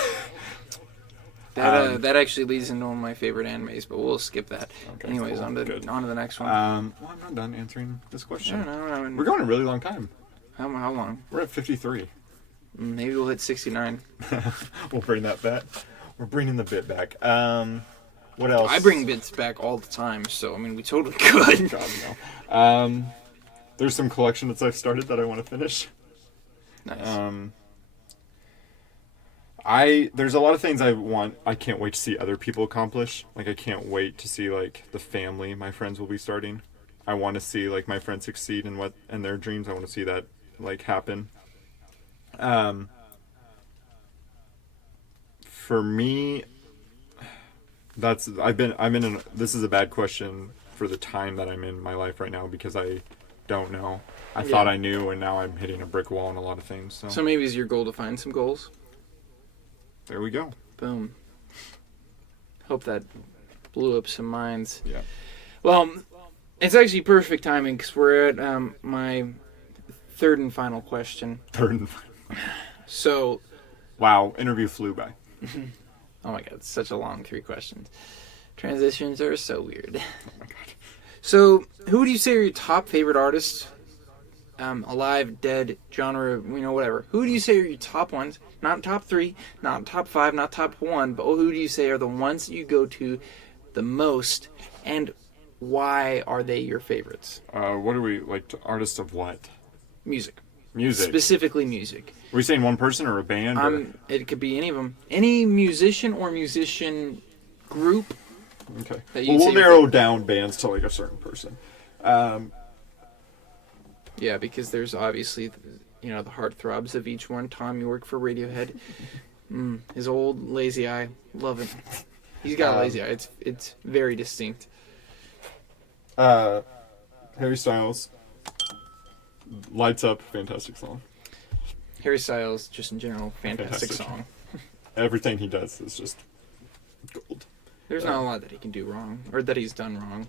that actually leads into one of my favorite animes, but we'll skip that. Okay, Anyways, cool. on to Good. the next one. Well, I'm not done answering this I question. don't know. We're going a really long time. How long? We're at 53. Maybe we'll hit 69. We'll bring that back. We're bringing the bit back. What else? I bring bits back all the time, so I mean we totally could. God, no. There's some collection that I've started that I want to finish. Nice. There's a lot of things I can't wait to see other people accomplish. Like, I can't wait to see, like, the family my friends will be starting. I want to see, like, my friends succeed in their dreams. I want to see that, like, happen. For me, this is a bad question for the time that I'm in my life right now, because I don't know. I thought I knew, and now I'm hitting a brick wall on a lot of things. So maybe it's your goal to find some goals? There we go. Boom. Hope that blew up some minds. Yeah. Well, it's actually perfect timing because we're at my third and final question. So... Wow, interview flew by. Oh my god, it's such a long 3 questions. Transitions are so weird. Oh my god. So, who do you say are your top favorite artists? Alive, dead, genre, whatever. Who do you say are your top ones? Not top 3, not top 5, not top 1, but who do you say are the ones that you go to the most, and why are they your favorites? What do we, like, artists of what? Music. Music. Specifically music. Are we saying one person or a band? Or? It could be any of them. Any musician or musician group. Okay. Well, we'll narrow down bands to, like, a certain person. Yeah, because there's obviously, the heartthrobs of each one. Tom, you work for Radiohead. His old lazy eye. Love it. He's got a lazy eye. It's very distinct. Harry Styles. Lights Up, fantastic song. Harry Styles, just in general, fantastic song. Everything he does is just gold. There's not a lot that he can do wrong, or that he's done wrong.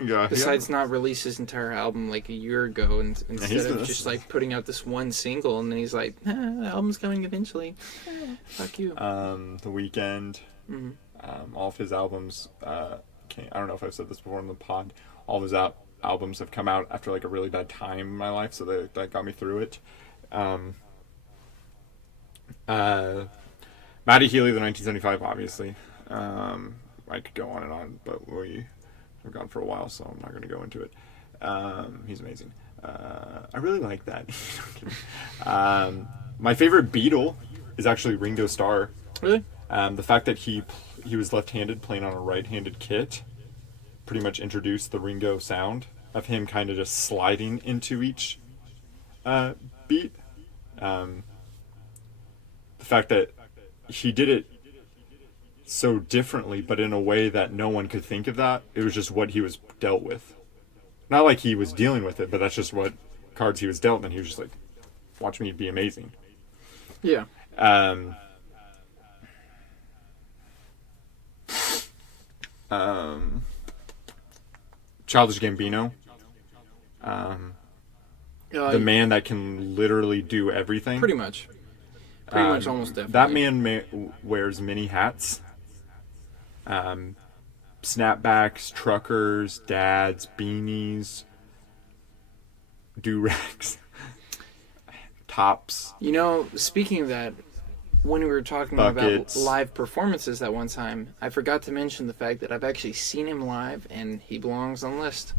Yeah. Besides not release his entire album like a year ago, and instead of just like putting out this one single, and then he's like, the album's coming eventually. Fuck you. The Weeknd, all of his albums. I don't know if I've said this before on the pod. All of his albums have come out after like a really bad time in my life, so that got me through it. Matty Healy, the 1975, obviously. I could go on and on, but we have gone for a while, so I'm not going to go into it. He's amazing. I really like that. My favorite Beatle is actually Ringo Starr. Really? The fact that he was left-handed playing on a right-handed kit pretty much introduced the Ringo sound of him kind of just sliding into each beat. The fact that he did it so differently, but in a way that no one could think of that. It was just what he was dealt with. Not like he was dealing with it, but that's just what cards he was dealt, and he was just like, watch me be amazing. Yeah. Childish Gambino. The man that can literally do everything. Pretty much. Pretty much, almost definitely. That man wears many hats. Snapbacks, truckers, dads, beanies, do-rags, tops. Speaking of that, when we were talking Buckets. about live performances that one time, I forgot to mention the fact that I've actually seen him live, and he belongs on the list.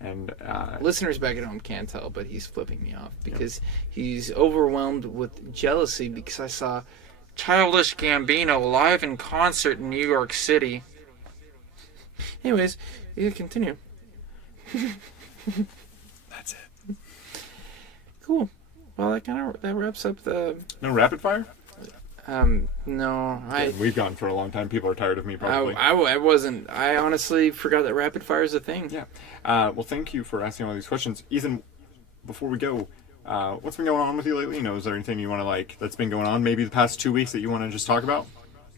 And Listeners back at home can't tell, but he's flipping me off because he's overwhelmed with jealousy because I saw Childish Gambino live in concert in New York City. Anyways, you continue. that's it. Cool. Well, that wraps up the... No rapid fire? No, We've gone for a long time. People are tired of me, probably. I wasn't. I honestly forgot that rapid fire is a thing. Yeah. Well, thank you for asking all these questions. Ethan, before we go, what's been going on with you lately? Is there anything you want to, that's been going on maybe the past 2 weeks that you want to just talk about?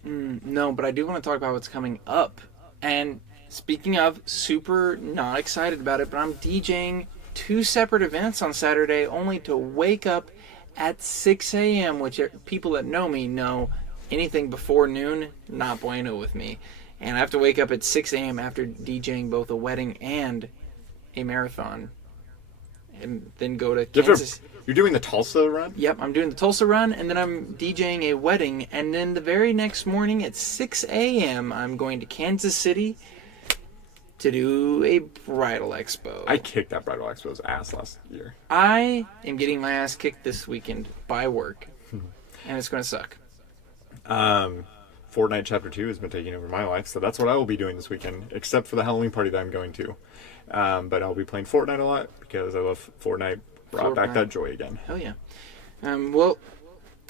No, but I do want to talk about what's coming up. And speaking of, super not excited about it, but I'm DJing 2 separate events on Saturday only to wake up at 6 a.m., which people that know me know anything before noon, not bueno with me. And I have to wake up at 6 a.m. after DJing both a wedding and a marathon. And then go to Kansas. You're doing the Tulsa run? Yep, I'm doing the Tulsa run, and then I'm DJing a wedding. And then the very next morning at 6 a.m., I'm going to Kansas City to do a bridal expo. I kicked that Bridal Expo's ass last year. I am getting my ass kicked this weekend by work, and it's going to suck. Fortnite Chapter 2 has been taking over my life, so that's what I will be doing this weekend, except for the Halloween party that I'm going to. But I'll be playing Fortnite a lot because I love Fortnite. Brought back that joy again. Hell yeah. Well,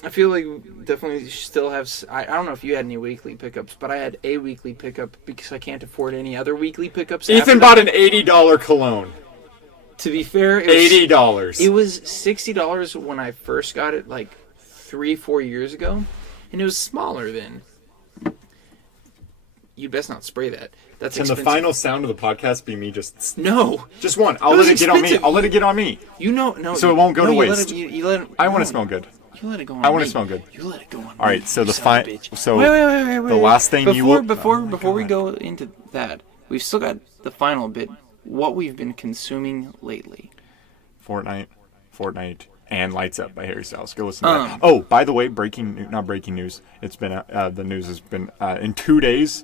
I feel like we definitely still have... I don't know if you had any weekly pickups, but I had a weekly pickup because I can't afford any other weekly pickups. Ethan bought an $80 cologne. To be fair, $80. It was $60 when I first got it, like 3-4 years ago, and it was smaller then. You best not spray that. That's Can expensive. the final sound of the podcast be me just... No. Just one. I'll That let was it get on me. expensive. I'll let it get on me. You know, no. So it won't go to you let waste. it- you let it, I want no, to smell good. You let it go on I want me. to smell good. You let it go on All right, me, so you the son of a bitch. so Wait. the last thing you will... Before we go into that, we've still got the final bit. What we've been consuming lately. Fortnite, and Lights Up by Harry Styles. Go listen to that. Oh, by the way, not breaking news. It's been the news has been in 2 days.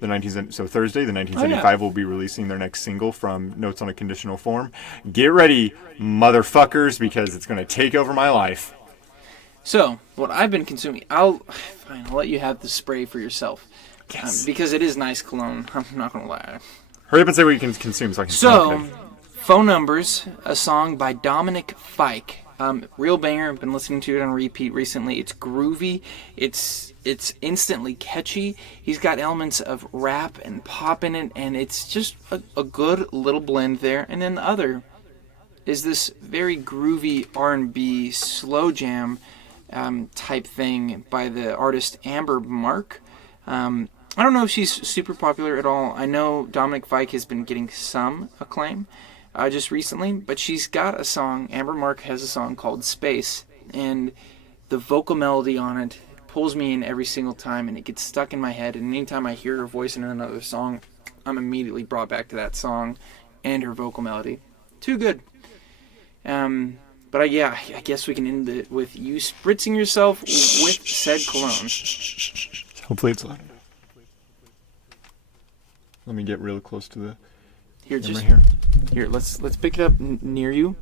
Thursday, the 1975 will be releasing their next single from Notes on a Conditional Form. Get ready, motherfuckers, because it's going to take over my life. So, what I've been consuming, I'll let you have the spray for yourself. Yes. Because it is nice cologne. I'm not going to lie. Hurry up and say what you can consume so I can smell it. Phone Numbers, a song by Dominic Fike. Real banger. I've been listening to it on repeat recently. It's groovy. It's instantly catchy. He's got elements of rap and pop in it, and it's just a good little blend there. And then the other is this very groovy R&B slow jam type thing by the artist Amber Mark. I don't know if she's super popular at all. I know Dominic Fike has been getting some acclaim just recently, but she's got a song. Amber Mark has a song called Space, and the vocal melody on it pulls me in every single time, and it gets stuck in my head. And anytime I hear her voice in another song, I'm immediately brought back to that song and her vocal melody. Too good. But I guess we can end it with you spritzing yourself with said cologne. Hopefully it's loud. Let me get real close to the Here, camera here. Here, let's pick it up near you.